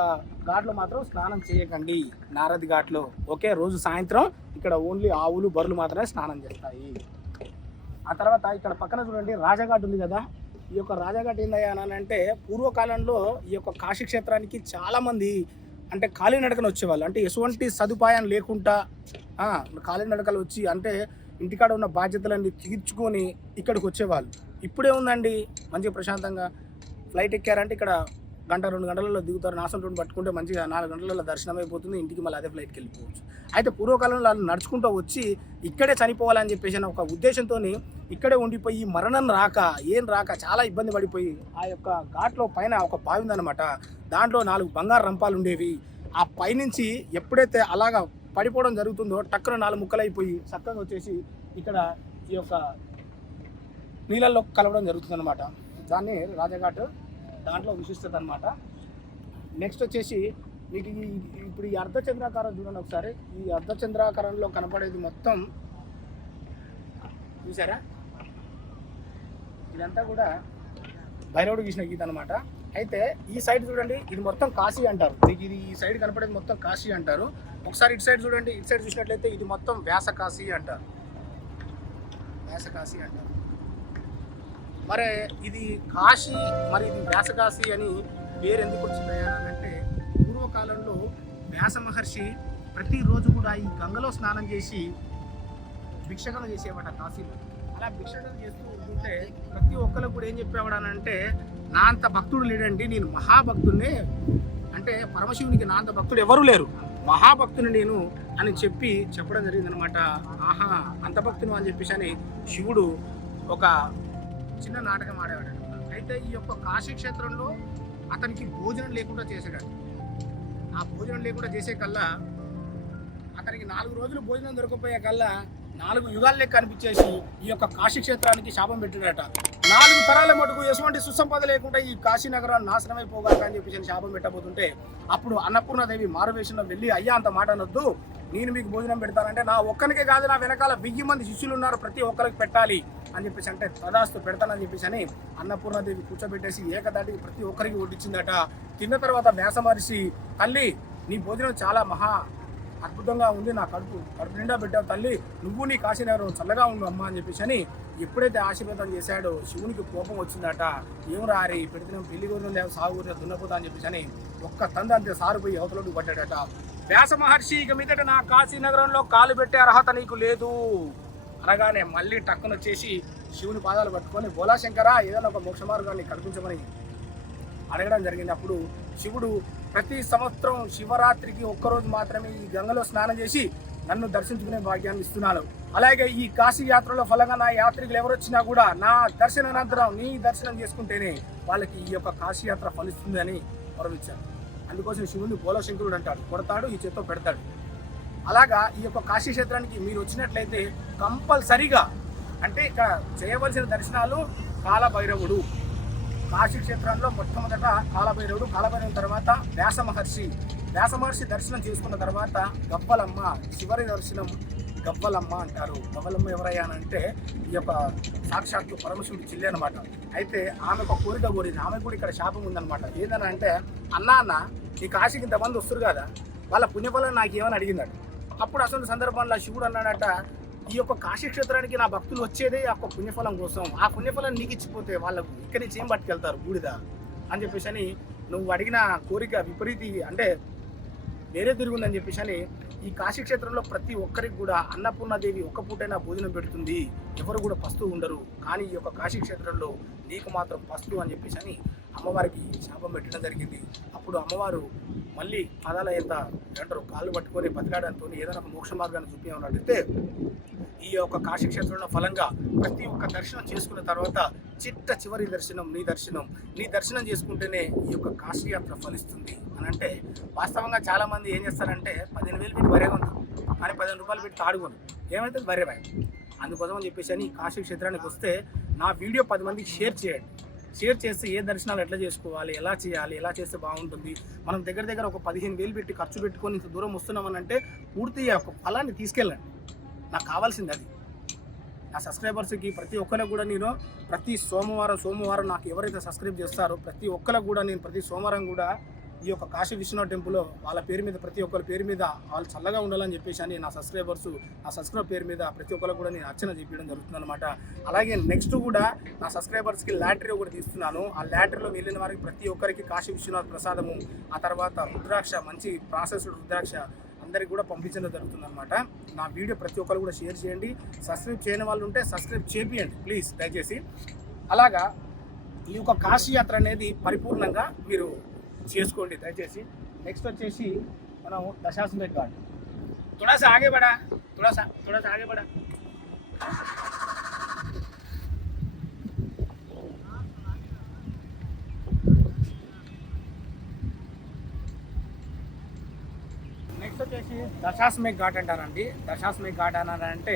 ఘాట్లో మాత్రం స్నానం చేయకండి, నారద్ ఘాట్లో. ఓకే, రోజు సాయంత్రం ఇక్కడ ఓన్లీ ఆవులు బర్రెలు మాత్రమే స్నానం చేస్తాయి. ఆ తర్వాత ఇక్కడ పక్కన చూడండి రాజాఘాట్ ఉంది కదా. ఈ యొక్క రాజాఘాట్ ఏందయ్యా అని అంటే పూర్వకాలంలో ఈ యొక్క కాశీ క్షేత్రానికి చాలామంది అంటే కాలినడకన వచ్చేవాళ్ళు. అంటే ఎటువంటి సదుపాయం లేకుండా కాలినడకలు వచ్చి అంటే ఇంటికాడ ఉన్న బాధ్యతలన్నీ తీర్చుకొని ఇక్కడికి వచ్చేవాళ్ళు. ఇప్పుడే ఉందండి మంచిగా ప్రశాంతంగా ఫ్లైట్ ఎక్కారంటే ఇక్కడ 1-2 గంటలలో దిగుతారు. నాసం రోడ్డు పట్టుకుంటే మంచిగా 4 గంటలలో దర్శనం అయిపోతుంది, ఇంటికి మళ్ళీ అదే ఫ్లైట్కి వెళ్ళిపోవచ్చు. అయితే పూర్వకాలంలో వాళ్ళు నడుచుకుంటూ వచ్చి ఇక్కడే చనిపోవాలని చెప్పేసి ఒక ఉద్దేశంతో ఇక్కడే ఉండిపోయి మరణం రాక చాలా ఇబ్బంది పడిపోయి ఆ యొక్క ఘాట్లో పైన ఒక బావి ఉందన్నమాట. దాంట్లో 4 బంగారు రంపాలు ఉండేవి. ఆ పైనుంచి ఎప్పుడైతే అలాగా పడిపోవడం జరుగుతుందో టక్కున 4 ముక్కలైపోయి చక్కగా వచ్చేసి ఇక్కడ ఈ యొక్క నీళ్ళల్లో కలవడం జరుగుతుందన్నమాట. దాన్ని రాజాఘాట్, దాంట్లో విశిష్టత అనమాట. నెక్స్ట్ వచ్చేసి మీకు ఇప్పుడు ఈ అర్ధచంద్రాకారం చూడండి ఒకసారి. ఈ అర్ధచంద్రాకారంలో కనపడేది మొత్తం చూసారా, ఇదంతా కూడా భైరవుడు గీసిన గీత అనమాట. అయితే ఈ సైడ్ చూడండి, ఇది మొత్తం కాశీ అంటారు. ఇది ఈ సైడ్ కనపడేది మొత్తం కాశీ అంటారు. ఒకసారి ఇటు సైడ్ చూడండి, ఇటు సైడ్ చూసినట్లయితే ఇది మొత్తం వ్యాస కాశీ అంటారు. మరి ఇది కాశీ, మరి ఇది వ్యాసకాశీ అని పేరు ఎందుకు వచ్చిందయ్యా అని అంటే పూర్వకాలంలో వ్యాస మహర్షి ప్రతిరోజు కూడా ఈ గంగలో స్నానం చేసి భిక్షకలు చేసేవాట కాశీలో. అలా భిక్షకలు చేస్తూ ఉంటుంటే ప్రతి ఒక్కరికి కూడా ఏం చెప్పేవాడనంటే నా అంత భక్తుడు లేడండి, నేను మహాభక్తుడిని, అంటే పరమశివునికి నా అంత భక్తుడు ఎవరు లేరు, మహాభక్తుని నేను అని చెప్పడం జరిగిందనమాట. ఆహా అంత భక్తులు అని చెప్పేసి అని శివుడు ఒక చిన్న నాటకం ఆడేవాడు. అయితే ఈ యొక్క కాశీ క్షేత్రంలో అతనికి భోజనం లేకుండా చేసాడు. ఆ భోజనం లేకుండా చేసే కల్లా అతనికి 4 రోజులు భోజనం దొరకపోయే కల్లా 4 యుగాల లెక్క అనిపించేసి ఈ యొక్క కాశీ క్షేత్రానికి శాపం పెట్టాడట. 4 తరాల మటుకు ఎటువంటి సుసంపద లేకుండా ఈ కాశీ నగరాన్ని నాశనమైపోగాక అని చెప్పేసి శాపం పెట్టబోతుంటే అప్పుడు అన్నపూర్ణాదేవి మారువేషంలో వెళ్ళి అయ్యా అంత మాట అనొద్దు, నేను మీకు భోజనం పెడతానంటే నా ఒక్కరికే కాదు నా వెనకాల 1000 మంది శిష్యులు ఉన్నారు, ప్రతి ఒక్కరికి పెట్టాలి అని చెప్పేసి అంటే తదాస్తు పెడతానని చెప్పేసి అని అన్నపూర్ణాదేవి కూర్చోబెట్టేసి ఏకదాటికి ప్రతి ఒక్కరికి వడ్డించిందట. తిన్న తర్వాత వ్యాస మహర్షి తల్లి నీ భోజనం చాలా మహా అద్భుతంగా ఉంది, నా కడుపు నిండా పెట్టావు తల్లి, నువ్వు నీ కాశీనగరం చల్లగా ఉండు అమ్మ అని చెప్పేసి అని ఎప్పుడైతే ఆశీర్వాదం చేశాడో శివునికి కోపం వచ్చిందట. ఏం రారి పెడితే పెళ్లి గురిని లేవు సాగు గురిని దున్నపోతా అని చెప్పేసి అని ఒక్క తంద అంతే సారిపోయి అవతలోకి పడ్డాడట. వ్యాస మహర్షి ఇక మీదట నా కాశీ నగరంలో కాలు పెట్టే అర్హత నీకు లేదు అనగానే మళ్ళీ టక్కున వచ్చేసి శివుని పాదాలు పట్టుకొని బోలా శంకరా ఏదైనా ఒక మోక్ష మార్గాన్ని కల్పించమని అడగడం జరిగింది. అప్పుడు శివుడు ప్రతి సంవత్సరం శివరాత్రికి ఒక్కరోజు మాత్రమే ఈ గంగలో స్నానం చేసి నన్ను దర్శించుకునే భాగ్యాన్ని ఇస్తున్నాను. అలాగే ఈ కాశీ యాత్రలో ఫలంగా నా యాత్రికులు ఎవరు వచ్చినా కూడా నా దర్శనానంతరం నీ దర్శనం చేసుకుంటేనే వాళ్ళకి ఈ యొక్క కాశీ యాత్ర ఫలిస్తుంది అని వరమిచ్చాడు. అందుకోసం శివుని బోలశంకరుడు అంటాడు, కొడతాడు ఈ చేత్తో పెడతాడు. అలాగా ఈ యొక్క కాశీ క్షేత్రానికి మీరు వచ్చినట్లయితే కంపల్సరీగా అంటే ఇక్కడ చేయవలసిన దర్శనాలు కాలభైరవుడు, కాశీ క్షేత్రంలో మొట్టమొదట కాలభైరవుడు, కాలభైరవుని తర్వాత వ్యాస మహర్షి దర్శనం చేసుకున్న తర్వాత గవ్వలమ్మ, చివరి దర్శనం గవ్వలమ్మ అంటారు. గవ్వలమ్మ ఎవరయ్యానంటే ఈ యొక్క సాక్షాత్తు పరమశివుడి చెల్లి అనమాట. అయితే ఆమె ఒక కోరిక కోరింది, ఆమె కూడా ఇక్కడ శాపం ఉందనమాట. ఏదని అంటే అన్న ఈ కాశీకి ఇంతమంది వస్తారు కదా, వాళ్ళ పుణ్యఫలం నాకు ఏమని అడిగిందట. అప్పుడు అసలు సందర్భంలో శివుడు అన్నాడట, ఈ యొక్క కాశీ క్షేత్రానికి నా భక్తులు వచ్చేదే ఆ యొక్క పుణ్యఫలం కోసం, ఆ పుణ్యఫలం నీకు ఇచ్చిపోతే వాళ్ళకు ఇక్కడి నుంచి ఏం పట్టుకెళ్తారు బూడిద అని చెప్పేసి అని నువ్వు అడిగిన కోరిక విపరీతి అంటే వేరే తిరుగుందని చెప్పేసి అని ఈ కాశీ క్షేత్రంలో ప్రతి ఒక్కరికి కూడా అన్నపూర్ణాదేవి ఒక్క పూటైనా భోజనం పెడుతుంది, ఎవరు కూడా పస్తు ఉండరు, కానీ ఈ యొక్క కాశీ క్షేత్రంలో నీకు మాత్రం పస్తు అని చెప్పేసి అని అమ్మవారికి శాపం పెట్టడం జరిగింది. అప్పుడు అమ్మవారు మళ్ళీ పాదాల అంటారు కాళ్ళు పట్టుకొని బతిలాడంతో ఏదైనా ఒక మోక్ష మార్గాన్ని చూపించమని అడిగితే ఈ యొక్క కాశీ క్షేత్రంలో ఫలంగా ప్రతి ఒక్క దర్శనం చేసుకున్న తర్వాత చివరి దర్శనం నీ దర్శనం చేసుకుంటేనే ఈ యొక్క కాశీ యాత్ర ఫలిస్తుంది అని అంటే వాస్తవంగా చాలా మంది ఏం చేస్తారంటే 15,000 పెట్టి బరే కొంటారు, కానీ 15 రూపాయలు పెట్టి తాడుకోను ఏమవుతుంది బరే బాయ్. అందుకోసం అని చెప్పేసి అని కాశీ క్షేత్రానికి వస్తే నా వీడియో 10 మందికి షేర్ చేయండి. షేర్ చేస్తే ఏ దర్శనాలు ఎట్లా చేసుకోవాలి, ఎలా చేయాలి, ఎలా చేస్తే బాగుంటుంది, మనం దగ్గర ఒక 15,000 పెట్టి ఖర్చు పెట్టుకొని ఇంత దూరం వస్తున్నామని అంటే పూర్తిగా ఒక ఫలాన్ని తీసుకెళ్ళండి. నాకు కావాల్సింది అది. నా సబ్స్క్రైబర్స్కి ప్రతి ఒక్కరికి కూడా నేను ప్రతి సోమవారం నాకు ఎవరైతే సబ్స్క్రైబ్ చేస్తారో ప్రతి ఒక్కరికి కూడా నేను ప్రతి సోమవారం కూడా ఈ యొక్క కాశీ విశ్వనాథ్ టెంపుల్లో వాళ్ళ పేరు మీద ప్రతి ఒక్కరి పేరు మీద వాళ్ళు చల్లగా ఉండాలని చెప్పేసి అని నా సబ్స్క్రైబర్ పేరు మీద ప్రతి ఒక్కరికి కూడా నేను అర్చన చేపించడం జరుగుతుంది అనమాట. అలాగే నెక్స్ట్ కూడా నా సబ్స్క్రైబర్స్కి లాటరీ ఒకటి తీస్తున్నాను. ఆ లాటరీలో వెళ్ళిన వారికి ప్రతి ఒక్కరికి కాశీ విశ్వనాథ్ ప్రసాదము, ఆ తర్వాత రుద్రాక్ష, మంచి ప్రాసెస్డ్ రుద్రాక్ష అందరికి కూడా పంపించడం జరుగుతుంది అనమాట. నా వీడియో ప్రతి ఒక్కరు కూడా షేర్ చేయండి. సబ్స్క్రైబ్ చేయని వాళ్ళు ఉంటే సబ్స్క్రైబ్ చేపియండి ప్లీజ్ దయచేసి. అలాగా ఈ యొక్క కాశీ యాత్ర అనేది పరిపూర్ణంగా మీరు చేసుకోండి దయచేసి. నెక్స్ట్ వచ్చేసి మనం దశాశ్వమేధ్ ఘాట్. थोड़ा सा आगे बढ़ा थोड़ा सा आगे बढ़ा. నెక్స్ట్ వచ్చేసి దశాశ్వమేధ్ ఘాట్ అంటారండి. దశాశ్వమేధ్ ఘాట్ అన్నారంటే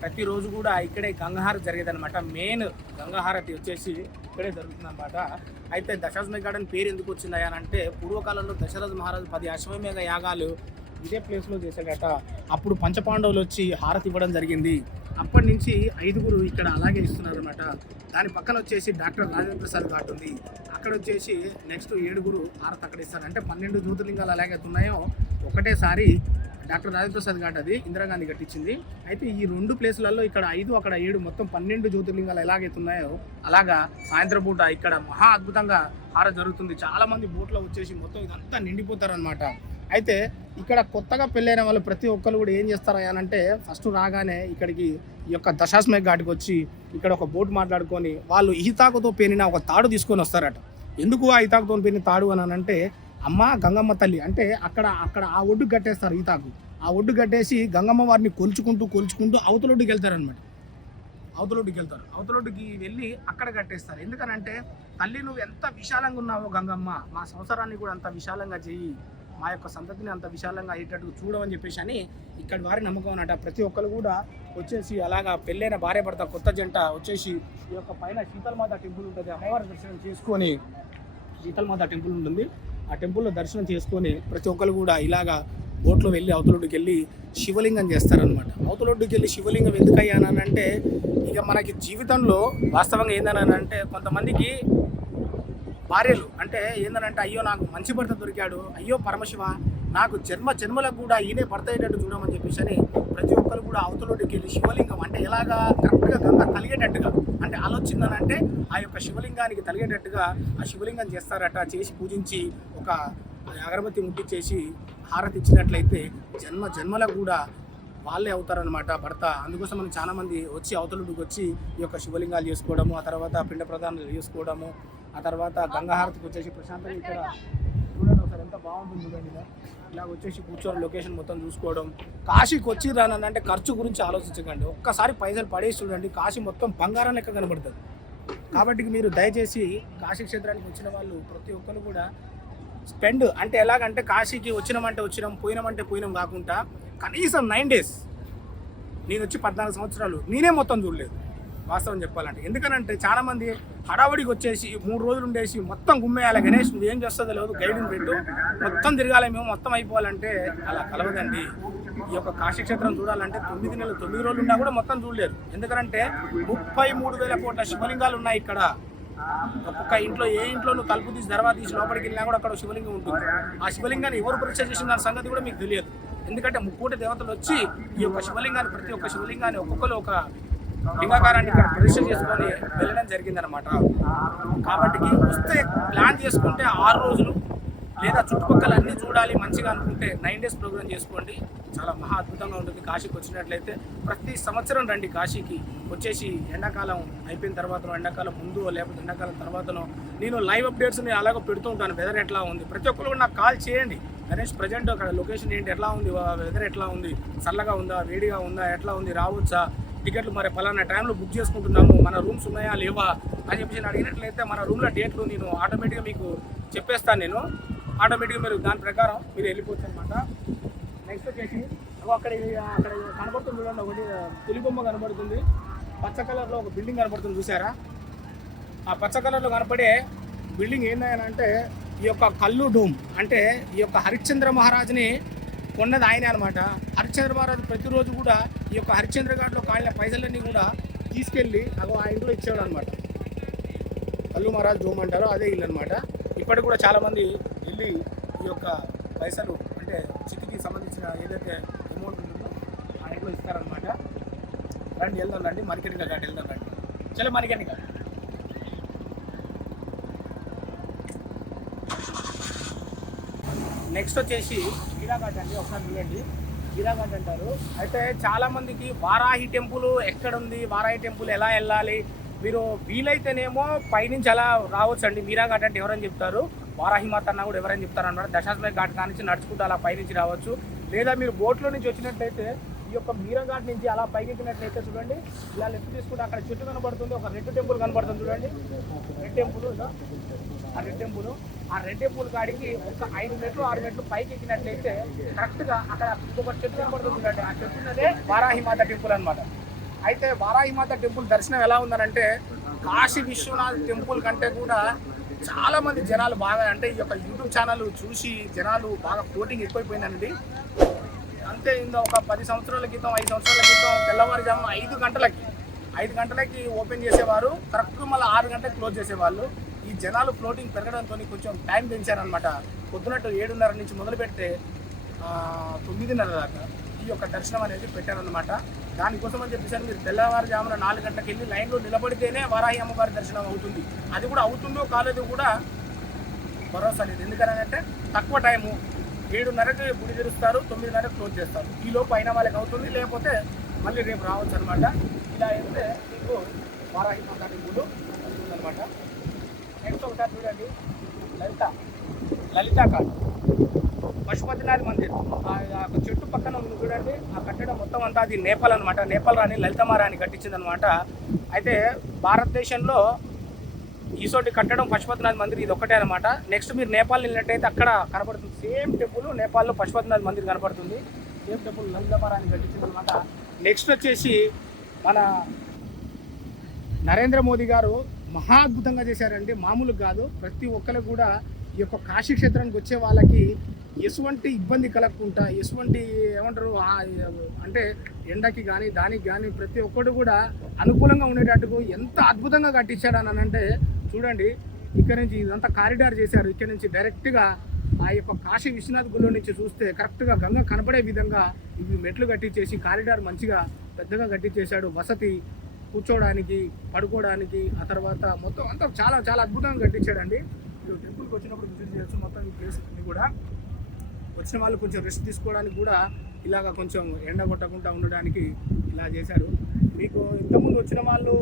ప్రతిరోజు కూడా ఇక్కడే గంగాహారతి జరిగేది అనమాట. మెయిన్ గంగాహారతి వచ్చేసి ఇక్కడే జరుగుతుంది అనమాట. అయితే దశాశ్వమేధ్ ఘాట్ అని పేరు ఎందుకు వచ్చింది అని అంటే పూర్వకాలంలో దశరథ మహారాజు 10 అశ్వమేధ యాగాలు ఇదే ప్లేస్లో చేశాడట. అప్పుడు పంచపాండవులు వచ్చి హారతి ఇవ్వడం జరిగింది. అప్పటి నుంచి 5గురు ఇక్కడ అలాగే ఇస్తున్నారు అనమాట. దాని పక్కన వచ్చేసి డాక్టర్ రాజేంద్ర ప్రసాద్ ఘాట్ ఉంది. అక్కడ వచ్చేసి నెక్స్ట్ 7గురు హారతి అక్కడ ఇస్తారు. అంటే 12 జ్యోతిర్లింగాలు అలాగే ఉన్నాయో ఒకటేసారి డాక్టర్ రాజేంద్ర ప్రసాద్ ఘాట్ అది ఇందిరాగాంధీ కట్టించింది. అయితే ఈ 2 ప్లేసులలో ఇక్కడ 5 అక్కడ 7 మొత్తం 12 జ్యోతిర్లింగాలు ఎలాగైతే ఉన్నాయో అలాగా సాయంత్రం పూట ఇక్కడ మహా అద్భుతంగా హారతి జరుగుతుంది. చాలా మంది బోట్లో వచ్చేసి మొత్తం ఇదంతా నిండిపోతారనమాట. అయితే ఇక్కడ కొత్తగా పెళ్ళైన వాళ్ళు ప్రతి ఒక్కరు కూడా ఏం చేస్తారు అని అంటే ఫస్ట్ రాగానే ఇక్కడికి ఈ యొక్క దశాశ్వమేధ ఘాట్కి వచ్చి ఇక్కడ ఒక బోట్ మాట్లాడుకొని వాళ్ళు ఈతాకుతో పేనిన ఒక తాడు తీసుకొని వస్తారట. ఎందుకు ఆ ఈతాకుతో పేనిన తాడు అని అంటే అమ్మ గంగమ్మ తల్లి అంటే అక్కడ ఆ ఒడ్డుకు కట్టేస్తారు ఈతాకు. ఆ ఒడ్డు కట్టేసి గంగమ్మ వారిని కొలుచుకుంటూ అవతలొడ్డుకి వెళ్తారనమాట. అవతలొడ్డుకి వెళ్ళి అక్కడ కట్టేస్తారు. ఎందుకనంటే తల్లి నువ్వు ఎంత విశాలంగా ఉన్నావో గంగమ్మ, మా సంసారాన్ని కూడా అంత విశాలంగా చెయ్యి, మా యొక్క సంతతిని అంత విశాలంగా అయ్యేటట్టు చూడమని చెప్పేసి అని ఇక్కడ వారి నమ్మకం అన్నట. ప్రతి ఒక్కరు కూడా వచ్చేసి అలాగా పెళ్ళైన భార్య భర్త కొత్త జంట వచ్చేసి ఈ యొక్క పైన శీతలమాత టెంపుల్ ఉంటుంది, అమ్మవారి దర్శనం చేసుకొని శీతలమాత టెంపుల్ ఉంటుంది. ఆ టెంపుల్లో దర్శనం చేసుకొని ప్రతి ఒక్కరు కూడా ఇలాగా బోట్లో వెళ్ళి అవతలొడ్డుకి వెళ్ళి శివలింగం చేస్తారనమాట. అవతలొడ్డుకి వెళ్ళి శివలింగం ఎందుకు అయ్యానంటే ఇక మనకి జీవితంలో వాస్తవంగా ఏందనంటే కొంతమందికి భార్యలు అంటే ఏందనంటే అయ్యో నాకు మంచి భర్త దొరికాడు, అయ్యో పరమశివ నాకు జన్మలకు కూడా ఈయనే భర్త అయ్యేటట్టు చూడమని చెప్పేసి అని ప్రతి ఒక్కరు కూడా అవతలొడ్డుకి వెళ్ళి శివలింగం అంటే ఎలాగా కరెక్ట్గా గంగ తలిగేటట్టుగా అంటే ఆలోచిందనంటే ఆ యొక్క శివలింగానికి తలిగేటట్టుగా ఆ శివలింగం చేస్తారట. చేసి పూజించి ఒక అగరబత్తి ముట్టించేసి హారతి ఇచ్చినట్లయితే జన్మలకు కూడా వాళ్ళే అవుతారనమాట భర్త. అందుకోసం మనం చాలా మంది వచ్చి అవతలొడ్డుకి వచ్చి ఈ యొక్క శివలింగాలు చేసుకోవడము, ఆ తర్వాత పిండ ప్రదానాలు చేసుకోవడము, ఆ తర్వాత గంగాహారతికి వచ్చేసి ప్రశాంతంగా ఇక్కడ చూడండి ఒకసారి ఎంత బాగుంటుంది చూడండి. ఇలా వచ్చేసి కూర్చొని లొకేషన్ మొత్తం చూసుకోవడం. కాశీకి వచ్చి రానంటే ఖర్చు గురించి ఆలోచించకండి, ఒక్కసారి పైసలు పడేసి చూడండి, కాశీ మొత్తం బంగారం లెక్క కనబడుతుంది. కాబట్టి మీరు దయచేసి కాశీ క్షేత్రానికి వచ్చిన వాళ్ళు ప్రతి ఒక్కరు కూడా స్పెండ్ అంటే ఎలాగంటే కాశీకి వచ్చినామంటే వచ్చినాం, పోయినామంటే పోయినాం కాకుండా కనీసం 9 days. నేను వచ్చి 14 సంవత్సరాలు నేనే మొత్తం చూడలేదు వాస్తవం చెప్పాలంటే. ఎందుకనంటే చాలామంది హడావడికి వచ్చేసి 3 రోజులు ఉండేసి మొత్తం గుమ్మేయాలి, గణేష్ నువ్వు ఏం చేస్తుందో లేదు, గైడ్ని పెట్టు మొత్తం తిరగాలి, మేము మొత్తం అయిపోవాలంటే అలా కలవదండి. ఈ యొక్క కాశీక్షేత్రం చూడాలంటే 9 నెలలు 9 రోజులు ఉన్నా కూడా మొత్తం చూడలేరు. ఎందుకంటే 33,000 కోట్ల శివలింగాలు ఉన్నాయి ఇక్కడ. ఒక్కొక్క ఇంట్లో ఏ ఇంట్లో నువ్వు తలుపు తీసి దర్వా తీసి లోపలికి వెళ్ళినా కూడా అక్కడ శివలింగం ఉంటుంది. ఆ శివలింగాన్ని ఎవరు పరీక్ష చేసిన సంగతి కూడా మీకు తెలియదు. ఎందుకంటే 3 దేవతలు వచ్చి ఈ యొక్క శివలింగాన్ని ప్రతి ఒక్క శివలింగాన్ని ఒక్కొక్కరు ఒక లింగాకారాన్ని ఇక్కడ ప్రదర్శన చేసుకొని వెళ్ళడం జరిగిందనమాట. కాబట్టి వస్తే ప్లాన్ చేసుకుంటే 6 రోజులు లేదా చుట్టుపక్కల అన్నీ చూడాలి మంచిగా అనుకుంటే 9 days ప్రోగ్రామ్ చేసుకోండి, చాలా మహా అద్భుతంగా ఉంటుంది. కాశీకి వచ్చినట్లయితే ప్రతి సంవత్సరం రండి కాశీకి. వచ్చేసి ఎండాకాలం అయిపోయిన తర్వాతనో, ఎండాకాలం ముందు లేకపోతే ఎండాకాలం తర్వాతనో నేను లైవ్ అప్డేట్స్ని అలాగే పెడుతూ ఉంటాను. వెదర్ ఎట్లా ఉంది ప్రతి ఒక్కరు కూడా నాకు కాల్ చేయండి. గణేష్ ప్రజెంట్ అక్కడ లొకేషన్ ఏంటి, ఎట్లా ఉంది, వెదర్ ఎట్లా ఉంది, చల్లగా ఉందా, వేడిగా ఉందా, ఎట్లా ఉంది, రావచ్చా, టికెట్లు మరి పలానా టైంలో బుక్ చేసుకుంటున్నాము, మన రూమ్స్ ఉన్నాయా లేవా అని చెప్పేసి నేను అడిగినట్లయితే మన రూమ్లో డేట్లు నేను ఆటోమేటిక్గా మీకు చెప్పేస్తాను. నేను ఆటోమేటిక్గా మీరు దాని ప్రకారం మీరు వెళ్ళిపోవచ్చు అనమాట. నెక్స్ట్ వచ్చేసి అక్కడ కనబడుతుంది చూడండి, ఒకటి పులి బొమ్మ కనబడుతుంది, పచ్చ కలర్లో ఒక బిల్డింగ్ కనబడుతుంది చూసారా. ఆ పచ్చ కలర్లో కనపడే బిల్డింగ్ ఏంటంటే ఈ యొక్క కల్లు డూమ్ అంటే ఈ యొక్క హరిశ్చంద్ర మహారాజుని కొన్నది ఆయనే అనమాట. హరిశ్చంద్ర మహారాజు ప్రతిరోజు కూడా ఈ యొక్క హరిశ్చంద్ర ఘాట్లో కాళ్ళ పైసలన్నీ కూడా తీసుకెళ్ళి ఆ ఇంట్లో ఇచ్చేవాడు అనమాట. కల్లు మహారాజు డూమ్ అంటారు, అదే ఇల్లు అనమాట. ఇప్పటికి కూడా చాలామంది వెళ్ళి ఈ యొక్క పైసలు అంటే చితికి సంబంధించిన ఏదైతే అమౌంట్ ఉంటుందో ఆ ఇంట్లో ఇస్తారనమాట. రండి వెళ్దాం, రండి మణికర్ణిక ఘాట్ వెళ్దాం, రండి చలో మణికర్ణిక. నెక్స్ట్ వచ్చేసి గీరాఘాట్ అండి, ఒకసారి చూడండి. గీరాఘాట్ అంటారు. అయితే చాలామందికి వారాహి టెంపుల్ ఎక్కడుంది, వారాహి టెంపుల్ ఎలా వెళ్ళాలి, మీరు వీలైతేనేమో పైనుంచి అలా రావచ్చు అండి. మీరాఘాట్ అంటే ఎవరని చెప్తారు, వారాహి మాత అన్న కూడా ఎవరని చెప్తారు అన్నమాట. దశాశ్వమేధ ఘాట్ కానించి నడుచుకుంటూ అలా పైనుంచి రావచ్చు. లేదా మీరు బోట్లో నుంచి వచ్చినట్లయితే ఈ యొక్క మీరాఘాట్ నుంచి అలా పైకి ఎక్కినట్లయితే చూడండి, ఇలా లెఫ్ట్ తీసుకుంటే అక్కడ చెట్టు కనబడుతుంది, ఒక రెడ్ టెంపుల్ కనబడుతుంది చూడండి. రెడ్ టెంపుల్, ఆ రెడ్ టెంపుల్, ఆ రెడ్ టెంపుల్ కాడికి ఒక 5 మెట్లు 6 మెట్లు పైకి ఎక్కినట్లయితే కరెక్ట్గా అక్కడ ఇంకొక చెట్టు కనబడుతుంది చూడండి. ఆ చెట్టున్నదే వారాహిమాత టెంపుల్ అనమాట. అయితే వారాహిమాత టెంపుల్ దర్శనం ఎలా ఉందనంటే కాశీ విశ్వనాథ్ టెంపుల్ కంటే కూడా చాలా మంది జనాలు బాగా అంటే ఈ యొక్క యూట్యూబ్ ఛానల్ చూసి జనాలు బాగా కోటింగ్ ఎక్కువైపోయిందండి. అంతే ఇందో ఒక 10 సంవత్సరాల క్రితం 5 సంవత్సరాల క్రితం తెల్లవారుజామున 5 గంటలకి ఓపెన్ చేసేవారు, కరెక్ట్ మళ్ళీ 6 గంటలకు క్లోజ్ చేసేవాళ్ళు. ఈ జనాలు ఫ్లోటింగ్ పెరగడంతో కొంచెం టైం పెంచారనమాట. పొద్దునట్టు 7:30 నుంచి మొదలు పెడితే 9:30 దాకా ఈ యొక్క దర్శనం అనేది పెట్టారనమాట. దానికోసం అని చెప్పేసి మీరు తెల్లవారుజామున 4 గంటలకు వెళ్ళి లైన్లో నిలబడితేనే వారాహి అమ్మవారి దర్శనం అవుతుంది. అది కూడా అవుతుందో కాలేదో కూడా భరోసా లేదు. ఎందుకనంటే తక్కువ టైము, 7:30కి గుడి తెరుస్తారు, 9:30కి క్లోజ్ చేస్తారు. ఈ లోపు అయిన వాళ్ళకి అవుతుంది, లేకపోతే మళ్ళీ రేపు రావచ్చు అనమాట. ఇలా అయితే మీకు వారాహి మాత టెంపుల్ అవుతుందన్నమాట. నెక్స్ట్ ఒకసారి చూడండి, లలితా ఘాట్ పశుపతినాథ్ మందిర్. ఆ చెట్టు పక్కన ఉంది చూడండి, ఆ కట్టడం మొత్తం అంతా అది నేపాల్ అనమాట. నేపాల్ రాణి లలితమ్మ రాణి కట్టించిందనమాట. అయితే భారతదేశంలో ఈసోటి కట్టడం పశుపతినాథ్ మందిర్ ఇది ఒక్కటే అనమాట. నెక్స్ట్ మీరు నేపాల్ వెళ్ళినట్టయితే అక్కడ కనపడుతుంది సేమ్ టెంపుల్, నేపాల్లో పశుపతినాథ్ మందిర్ కనపడుతుంది. సేమ్ టెంపుల్ లలితమ్మ రాణి కట్టించిందనమాట. నెక్స్ట్ వచ్చేసి మన నరేంద్ర మోదీ గారు మహా అద్భుతంగా చేశారండి, మామూలు కాదు. ప్రతి ఒక్కరు కూడా ఈ యొక్క కాశీ క్షేత్రానికి వచ్చే వాళ్ళకి ఎటువంటి ఇబ్బంది కలగకుండా, ఎటువంటి ఏమంటారు అంటే ఎండకి కానీ దానికి కానీ ప్రతి ఒక్కటి కూడా అనుకూలంగా ఉండేటట్టుకు ఎంత అద్భుతంగా కట్టించాడు అని అంటే చూడండి. ఇక్కడ నుంచి ఇదంతా కారిడార్ చేశారు. ఇక్కడ నుంచి డైరెక్ట్గా ఆ యొక్క కాశీ విశ్వనాథ్ గుడిలో నుంచి చూస్తే కరెక్ట్గా గంగ కనపడే విధంగా ఇవి మెట్లు కట్టించేసి కారిడార్ మంచిగా పెద్దగా కట్టించేశాడు. వసతి, కూర్చోవడానికి, పడుకోవడానికి, ఆ తర్వాత మొత్తం అంతా చాలా చాలా అద్భుతంగా కట్టించాడండి. మీరు టెంపుల్కి వచ్చినప్పుడు విజిట్ చేయొచ్చు. మొత్తం ఈ ప్లేస్ అన్ని కూడా వచ్చిన వాళ్ళు కొంచెం రెస్ట్ తీసుకోవడానికి కూడా ఇలాగ కొంచెం ఎండ కొట్టకుండా ఉండడానికి ఇలా చేశారు. మీకు ఇంతకుముందు వచ్చిన వాళ్ళు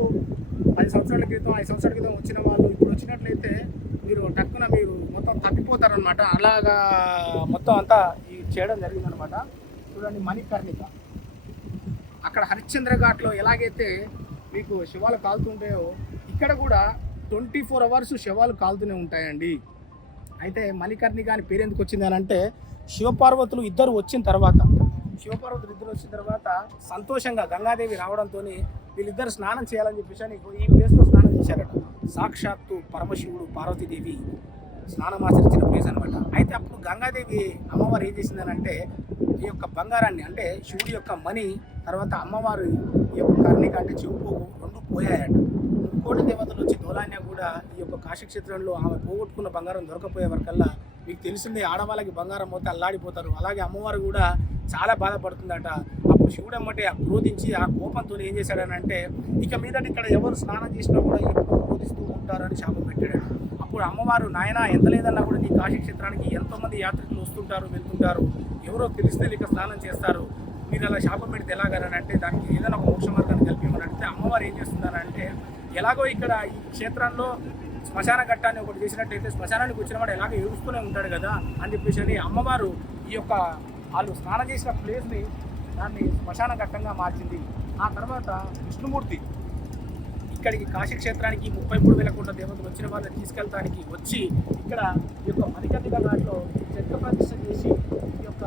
10 సంవత్సరాల క్రితం 5 సంవత్సరాల క్రితం వచ్చిన వాళ్ళు ఇప్పుడు వచ్చినట్లయితే మీరు టక్కున మీరు మొత్తం తప్పిపోతారనమాట. అలాగా మొత్తం అంతా ఈ చేయడం జరిగిందనమాట. చూడండి, మణికర్ణిక అక్కడ హరిశ్చంద్ర ఘాట్లో ఎలాగైతే మీకు శవాలు కాలుతుంటాయో ఇక్కడ కూడా 24 అవర్స్ శవాలు కాలుతూనే ఉంటాయండి. అయితే మణికర్ణిక అని పేరు ఎందుకు వచ్చింది అని అంటే శివపార్వతులు ఇద్దరు వచ్చిన తర్వాత సంతోషంగా గంగాదేవి రావడంతో వీళ్ళిద్దరు స్నానం చేయాలని చెప్పేసి ఈ ప్లేస్లో స్నానం చేశారట. సాక్షాత్తు పరమశివుడు పార్వతీదేవి స్నానం ఆచరించిన ప్లేస్ అనమాట. అయితే అప్పుడు గంగాదేవి అమ్మవారు ఏం చేసిందని అంటే ఈ యొక్క బంగారాన్ని అంటే శివుడి యొక్క మణి తర్వాత అమ్మవారు ఈ యొక్క కర్ణిక అంటే చెవు రెండు పోయాయట. ముక్కోటి దేవతలు వచ్చి దోలాన్య కూడా ఈ యొక్క కాశీక్షేత్రంలో ఆమె పోగొట్టుకున్న బంగారం దొరకపోయే వరకల్లా మీకు తెలిసిందే ఆడవాళ్ళకి బంగారం పోతే అల్లాడిపోతారు. అలాగే అమ్మవారు కూడా చాలా బాధపడుతుందట. అప్పుడు శివుడు అమ్మటే క్రోధించి ఆ కోపంతో ఏం చేశాడనంటే ఇక మీదట ఇక్కడ ఎవరు స్నానం చేసినా కూడా ఎప్పుడు క్రోధిస్తూ ఉంటారని శాపం పెట్టాడు. అప్పుడు అమ్మవారు నాయన ఎంత లేదన్నా కూడా నీ కాశీక్షేత్రానికి ఎంతోమంది యాత్రికులు వస్తుంటారు వెళ్తుంటారు, ఎవరో తెలిస్తే ఇక స్నానం చేస్తారు, మీరు అలా శాపం పెడితే ఎలాగనంటే దానికి ఏదైనా ఒక మోక్ష మార్గాన్ని కల్పించమని అడిగితే అమ్మవారు ఏం చేస్తుందనంటే ఎలాగో ఇక్కడ ఈ క్షేత్రంలో శ్మశాన ఘట్టాన్ని ఒకటి చేసినట్టయితే శ్మశానానికి వచ్చిన వాడు ఎలాగో ఏడుస్తూనే ఉంటాడు కదా అని చెప్పేసి అమ్మవారు ఈ యొక్క వాళ్ళు స్నానం చేసిన ప్లేస్ని దాన్ని శ్మశాన ఘట్టంగా మార్చింది. ఆ తర్వాత విష్ణుమూర్తి ఇక్కడికి కాశీక్షేత్రానికి 33,000 కోట్ల దేవతలు వచ్చిన వాళ్ళని తీసుకెళ్ళడానికి వచ్చి ఇక్కడ ఈ యొక్క మణికర్ణిక ఘాట్లో చెట్ల ప్రతిష్ఠ చేసి ఈ యొక్క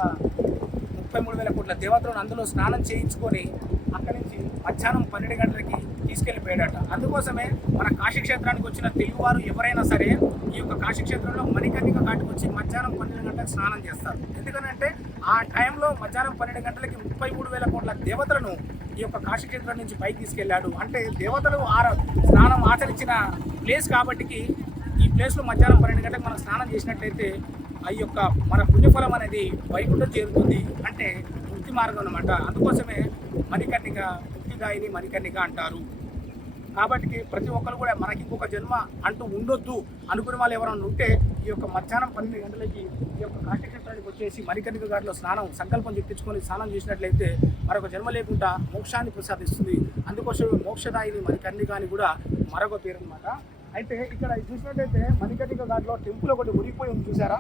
33,000 కోట్ల దేవతలను అందులో స్నానం చేయించుకొని అక్కడి నుంచి మధ్యాహ్నం 12 గంటలకి తీసుకెళ్ళిపోయాడట. అందుకోసమే మన కాశీక్షేత్రానికి వచ్చిన తెలుగువారు ఎవరైనా సరే ఈ యొక్క కాశీక్షేత్రంలో మణికర్ణిక ఘాటుకు వచ్చి మధ్యాహ్నం 12 గంటలకు స్నానం చేస్తారు. ఎందుకనంటే ఆ టైంలో మధ్యాహ్నం 12 గంటలకి 33,000 కోట్ల దేవతలను ఈ యొక్క కాశీక్షేత్రం నుంచి పైకి తీసుకెళ్లాడు. అంటే దేవతలు స్నానం ఆచరించిన ప్లేస్ కాబట్టికి ఈ ప్లేస్లో మధ్యాహ్నం 12 గంటలకు మనం స్నానం చేసినట్లయితే ఆ యొక్క మన పుణ్యఫలం అనేది వైకుంఠం చేరుతుంది, అంటే ముక్తి మార్గం అనమాట. అందుకోసమే మణికర్ణిక ముక్తిదాయిని మణికర్ణిక అంటారు. కాబట్టి ప్రతి ఒక్కరు కూడా మనకి ఇంకొక జన్మ అంటూ ఉండొద్దు అనుకునే వాళ్ళు ఎవరైనా ఉంటే ఈ యొక్క మధ్యాహ్నం 12 గంటలకి ఈ యొక్క కాశీక్షేత్రానికి వచ్చేసి మణికర్ణిక ఘాట్లో సంకల్పం చెప్పించుకొని స్నానం చేసినట్లయితే మరొక జన్మ లేకుండా మోక్షాన్ని ప్రసాదిస్తుంది. అందుకోసం మోక్షదాయిని మణికర్ణిక అని కూడా మరొక పేరు అనమాట. అయితే ఇక్కడ చూసినట్టయితే మణికర్ణిక ఘాట్లో టెంపుల్ ఒకటి ఉరిగిపోయి ఉంది, చూసారా?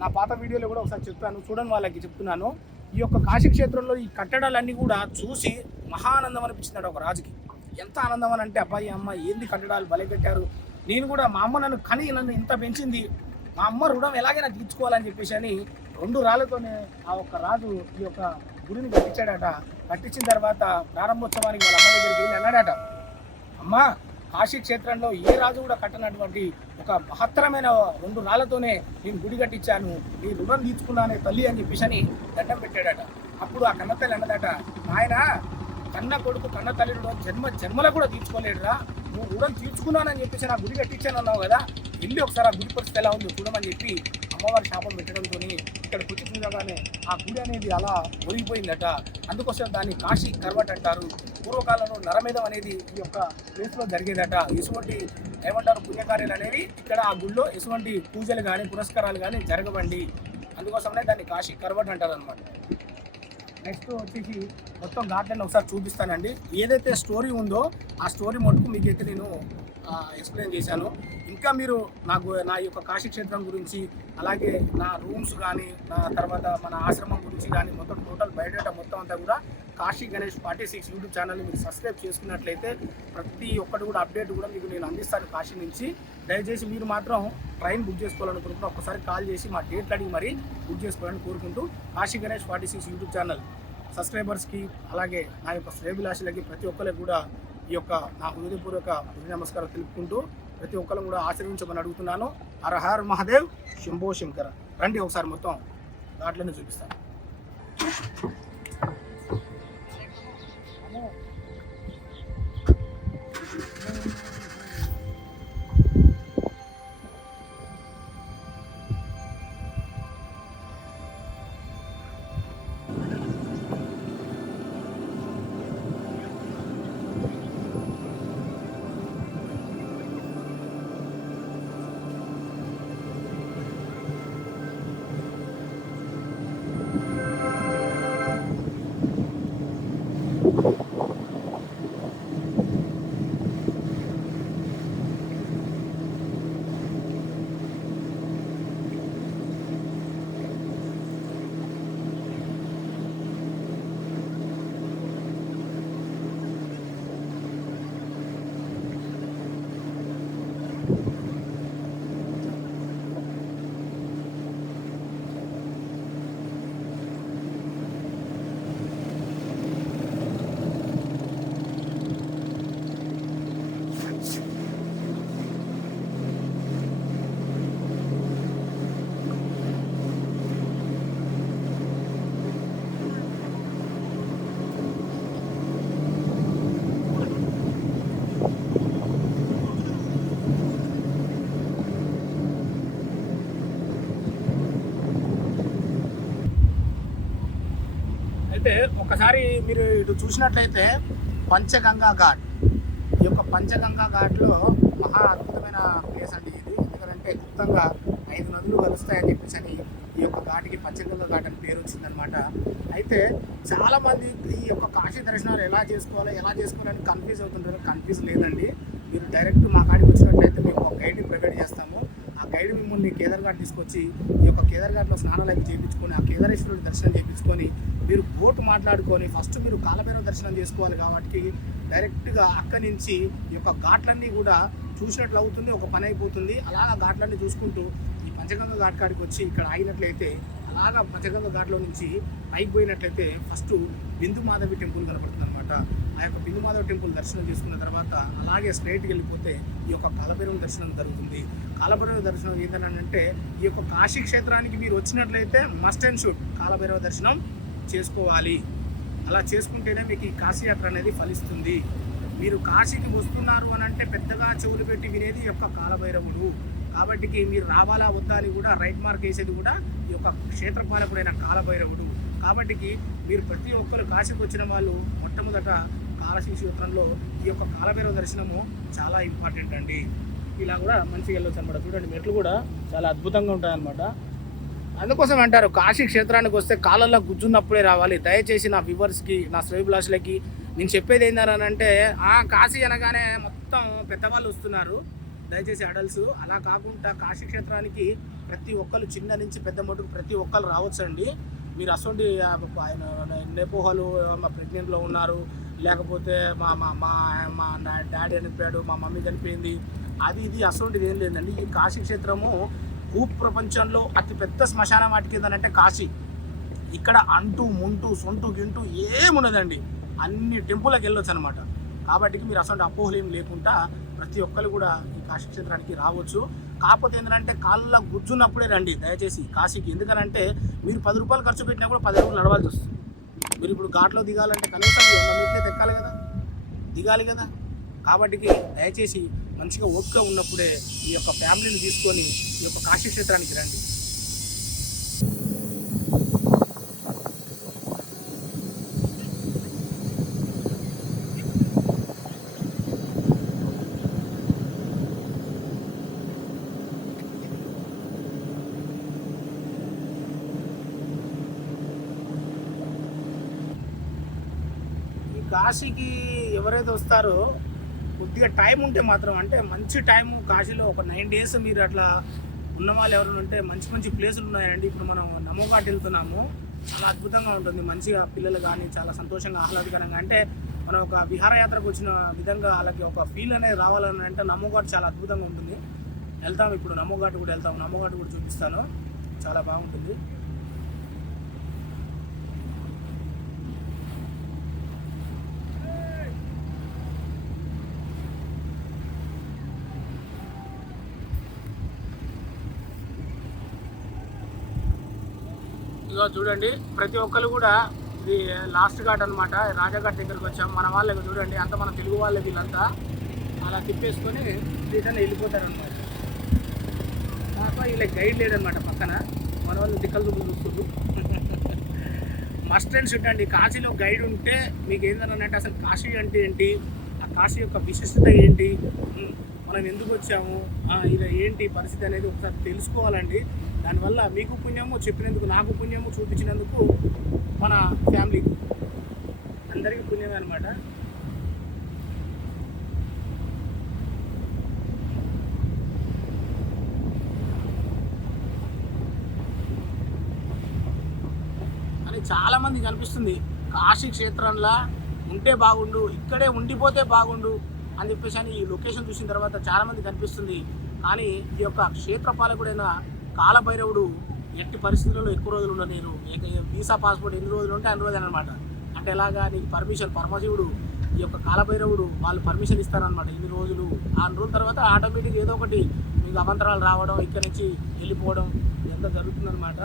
నా పాత వీడియోలో కూడా ఒకసారి చెప్పాను, చూడని వాళ్ళకి చెప్తున్నాను. ఈ యొక్క కాశీక్షేత్రంలో ఈ కట్టడాలన్నీ కూడా చూసి మహానందం అనిపించింది ఒక రాజుకి. ఎంత ఆనందం అని అంటే అబ్బాయి అమ్మ ఏంది కట్టడాలు భలే కట్టారు, నేను కూడా మా అమ్మ నన్ను ఇంత పెంచింది, మా అమ్మ రుణం ఎలాగైనా తీర్చుకోవాలని చెప్పేసి అని 2 రాళ్ళతోనే ఆ ఒక్క రాజు ఈ యొక్క గుడిని కట్టించాడట. కట్టించిన తర్వాత ప్రారంభోత్సవానికి వాళ్ళ అమ్మ దగ్గరికి వెళ్ళి అన్నాడట, అమ్మ కాశీ క్షేత్రంలో ఏ రాజు కూడా కట్టనటువంటి ఒక మహత్తరమైన 2 రాళ్ళతోనే నేను గుడి కట్టించాను, నీ రుణం తీర్చుకున్నానే తల్లి అని చెప్పేసి అని దండం పెట్టాడట. అప్పుడు ఆ కన్నతల్లి అన్నదట, ఆయన కన్న కొడుకు కన్న తల్లిని జన్మలో కూడా తీర్చుకోలేడురా, నువ్వు రుణం తీర్చుకున్నానని చెప్పేసి నా గుడి కట్టించాను అన్నావు కదా, వెళ్ళి ఒకసారి ఆ గుడి పరిస్థితి ఎలా ఉందో చూడమని చెప్పి అమ్మవారి శాపం పెట్టడంతో ఇక్కడికి వచ్చి చూడగానే ఆ గుడి అనేది అలా ఒరిగిపోయిందట. అందుకోసం దాన్ని కాశీ కర్వట్ అంటారు. పూర్వకాలంలో నరమేధం అనేది ఈ యొక్క ప్లేస్లో జరిగేదట. ఇటువంటి ఏమంటారు పుణ్యకార్యాలు అనేవి ఇక్కడ ఆ గుడిలో ఎటువంటి పూజలు కానీ పురస్కారాలు కానీ జరగవండి. అందుకోసమే దాన్ని కాశీ కర్వట్ అంటారు అనమాట. నెక్స్ట్ వచ్చేసి మొత్తం ఘాట్లను ఒకసారి చూపిస్తానండి. ఏదైతే స్టోరీ ఉందో ఆ స్టోరీ మటుకు మీకైతే నేను ఎక్స్ప్లెయిన్ చేశాను. ఇంకా మీరు నా యొక్క కాశీ క్షేత్రం గురించి, అలాగే నా రూమ్స్ కానీ, నా తర్వాత మన ఆశ్రమం గురించి కానీ మొత్తం టోటల్ బయోడేటా మొత్తం అంతా కూడా కాశీ గణేష్ 46 యూట్యూబ్ ఛానల్ని మీరు సబ్స్క్రైబ్ చేసుకున్నట్లయితే ప్రతి ఒక్కటి కూడా అప్డేట్ కూడా మీకు నేను అందిస్తాను కాశీ నుంచి. దయచేసి మీరు మాత్రం ట్రైన్ బుక్ చేసుకోవాలనుకుంటున్నా ఒక్కసారి కాల్ చేసి మా డేట్లు అడిగి మరీ బుక్ చేసుకోవాలని కోరుకుంటూ, కాశీ గణేష్ 46 యూట్యూబ్ ఛానల్ సబ్స్క్రైబర్స్కి, అలాగే నా యొక్క శ్రేభిలాషులకి ప్రతి ఒక్కరికి కూడా ఈ యొక్క నా హృదయపూర్వక నమస్కారం తెలుపుకుంటూ ప్రతి ఒక్కరు కూడా ఆశ్రయించమని అడుగుతున్నాను. హర హర్ మహాదేవ్, శంభో శంకర. రండి ఒకసారి మొత్తం దాంట్లోనే చూపిస్తాను. అయితే ఒకసారి మీరు ఇటు చూసినట్లయితే పంచగంగా ఘాట్, ఈ యొక్క పంచగంగా ఘాట్లో మహా అద్భుతమైన ప్లేస్ అండి ఇది. ఎందుకంటే గుప్తంగా 5 నదులు కలుస్తాయని చెప్పేసి అని ఈ యొక్క ఘాటికి పంచగంగా ఘాట్ అని పేరు వచ్చిందనమాట. అయితే చాలామంది ఈ యొక్క కాశీ దర్శనాలు ఎలా చేసుకోవాలని కన్ఫ్యూజ్ అవుతుంటారు. కన్ఫ్యూజ్ లేదండి. మీరు డైరెక్ట్ మా కాడికి వచ్చినట్లయితే మేము ఒక గైడ్ని ప్రొవైడ్ చేస్తాము. ఆ గైడ్ మిమ్మల్ని కేదార్ఘాట్ తీసుకొచ్చి ఈ యొక్క కేదార్ఘాట్లో స్నానాలు అవి చేయించుకొని, ఆ కేదారేశ్వరుడి దర్శనం చేయించుకొని, మీరు బోటు మాట్లాడుకొని ఫస్ట్ మీరు కాలభైరవ దర్శనం చేసుకోవాలి. కాబట్టి డైరెక్ట్గా అక్కడి నుంచి ఈ యొక్క ఘాట్లన్నీ కూడా చూసినట్లు అవుతుంది, ఒక పని అయిపోతుంది. అలాగా ఘాట్లన్నీ చూసుకుంటూ ఈ పంచగంగ ఘాట్ కాడికి వచ్చి ఇక్కడ ఆగినట్లయితే, అలాగా పంచగంగ ఘాట్లో నుంచి పైకి పోయినట్లయితే ఫస్ట్ బిందు మాధవి టెంపుల్ కనపడుతుంది అనమాట. ఆ యొక్క బిందు మాధవి టెంపుల్ దర్శనం చేసుకున్న తర్వాత అలాగే స్ట్రైట్కి వెళ్ళిపోతే ఈ యొక్క కాలభైరవ దర్శనం జరుగుతుంది. కాలభైరవ దర్శనం ఏంటంటే, ఈ యొక్క కాశీ క్షేత్రానికి మీరు వచ్చినట్లయితే మస్ట్ అండ్ షుడ్ కాలభైరవ దర్శనం చేసుకోవాలి. అలా చేసుకుంటేనే మీకు ఈ కాశీయాత్ర అనేది ఫలిస్తుంది. మీరు కాశీకి వస్తున్నారు అని అంటే పెద్దగా చెవులు పెట్టి వినేది ఈ యొక్క కాలభైరవుడు. కాబట్టి మీరు రావాలా వద్దా అని కూడా రైట్ మార్క్ వేసేది కూడా ఈ యొక్క క్షేత్రపాలకుడైన కాలభైరవుడు. కాబట్టి మీరు ప్రతి ఒక్కరు కాశీకి వచ్చిన వాళ్ళు మొట్టమొదట కాశీ క్షేత్రంలో ఈ యొక్క కాలభైరవ దర్శనము చాలా ఇంపార్టెంట్ అండి. ఇలా కూడా మంచిగా వెళ్ళొచ్చు అనమాట. చూడండి, మెట్లు కూడా చాలా అద్భుతంగా ఉంటాయన్నమాట. అందుకోసం అంటారు కాశీ క్షేత్రానికి వస్తే కాళ్ళల్లో గుజ్జున్నప్పుడే రావాలి. దయచేసి నా వ్యూవర్స్కి, నా శ్రేభిలాషులకి నేను చెప్పేది ఏంటంటే, కాశీ అనగానే మొత్తం పెద్దవాళ్ళు వస్తున్నారు, దయచేసి అడల్ట్స్. అలా కాకుండా కాశీ క్షేత్రానికి ప్రతి ఒక్కరు చిన్న నుంచి పెద్ద మటుకు ప్రతి ఒక్కరు రావచ్చండి. మీరు అసలు ఆయన నెపోహలు మా ప్రెగ్నెంట్లో ఉన్నారు, లేకపోతే మా మా మా మా డాడీ చనిపోయాడు, మా మమ్మీ చనిపోయింది, అది ఇది అసలుంటిది ఏం లేదండి. ఈ కాశీ క్షేత్రము ప్రపంచంలో అతిపెద్ద శ్మశాన వాటికి ఏంటంటే కాశీ. ఇక్కడ అంటూ ముంటూ సొంటు గింటూ ఏమున్నదండి, అన్ని టెంపుల్కి వెళ్ళొచ్చు అనమాట. కాబట్టి మీరు అసలు అపోహలు ఏం లేకుండా ప్రతి ఒక్కరు కూడా ఈ కాశీ క్షేత్రానికి రావచ్చు. కాకపోతే ఏంటంటే కాళ్ళ గుజ్జున్నప్పుడే రండి దయచేసి కాశీకి. ఎందుకనంటే మీరు 10 రూపాయలు ఖర్చు పెట్టినా కూడా 10 రోజులు నడవాల్సి వస్తుంది. మీరు ఇప్పుడు ఘాట్లో దిగాలంటే కనీసం 100 మీటర్లు ఎక్కాలి కదా, దిగాలి కదా. కాబట్టి దయచేసి మంచిగా ఓపిక ఉన్నప్పుడే ఈ యొక్క ఫ్యామిలీని తీసుకొని ఈ యొక్క కాశీ క్షేత్రానికి రండి. కాశీకి ఎవరైతే వస్తారో కొద్దిగా టైం ఉంటే మాత్రం, అంటే మంచి టైం కాశీలో ఒక 9 days మీరు అట్లా ఉన్న వాళ్ళు ఎవరైనా ఉంటే మంచి మంచి ప్లేసులు ఉన్నాయండి. ఇప్పుడు మనం నమోఘాట్ వెళ్తున్నాము, చాలా అద్భుతంగా ఉంటుంది. మంచిగా పిల్లలు కానీ చాలా సంతోషంగా ఆహ్లాదకరంగా, అంటే మనం ఒక విహారయాత్రకు వచ్చిన విధంగా అలాగే ఒక ఫీల్ అనేది రావాలని అంటే నమోఘాట్ చాలా అద్భుతంగా ఉంటుంది. వెళ్తాం, ఇప్పుడు నమోఘాట్ కూడా వెళ్తాం, నమోఘాట్ కూడా చూపిస్తాను, చాలా బాగుంటుంది. ఇదిగో చూడండి, ప్రతి ఒక్కరు కూడా ఇది లాస్ట్ ఘాట్ అనమాట, రాజాఘాట్ దగ్గరికి వచ్చాము. మన వాళ్ళకి చూడండి, అంత మన తెలుగు వాళ్ళే వీళ్ళంతా అలా తిప్పేసుకొని రిటర్న్ వెళ్ళిపోతారనమాట. వీళ్ళకి గైడ్ లేదనమాట పక్కన, మన వాళ్ళు దిక్కలు చూస్తున్నారు. మస్ట్ అండ్ షుడ్ అండి, కాశీలో గైడ్ ఉంటే మీకు ఏంటంటే అసలు కాశీ అంటే ఏంటి, ఆ కాశీ యొక్క విశిష్టత ఏంటి, మనం ఎందుకు వచ్చాము, ఇలా ఏంటి పరిస్థితి అనేది ఒకసారి తెలుసుకోవాలండి. దానివల్ల మీకు పుణ్యము, చెప్పినందుకు నాకు పుణ్యము, చూపించినందుకు మన ఫ్యామిలీ అందరికీ పుణ్యమే అనమాట. అని చాలామంది కనిపిస్తుంది, కాశీ క్షేత్రంలో ఉంటే బాగుండు, ఇక్కడే ఉండిపోతే బాగుండు అని చెప్పేసి అని ఈ లొకేషన్ చూసిన తర్వాత చాలామంది కనిపిస్తుంది. కానీ ఈ యొక్క క్షేత్రపాలకుడైన కాలభైరవుడు ఎట్టి పరిస్థితుల్లో ఎక్కువ రోజులు ఉండలేరు. వీసా పాస్పోర్ట్ ఎన్ని రోజులు ఉంటే అన్ని రోజులు అనమాట. అంటే ఎలాగా నీకు పర్మిషన్, పరమశివుడు ఈ యొక్క కాలభైరవుడు వాళ్ళు పర్మిషన్ ఇస్తారనమాట. ఇన్ని రోజులు, ఆ రోజుల తర్వాత ఆటోమేటిక్ ఏదో ఒకటి మీకు అమంతరాలు రావడం, ఇక్కడి నుంచి వెళ్ళిపోవడం ఎంత జరుగుతుందనమాట.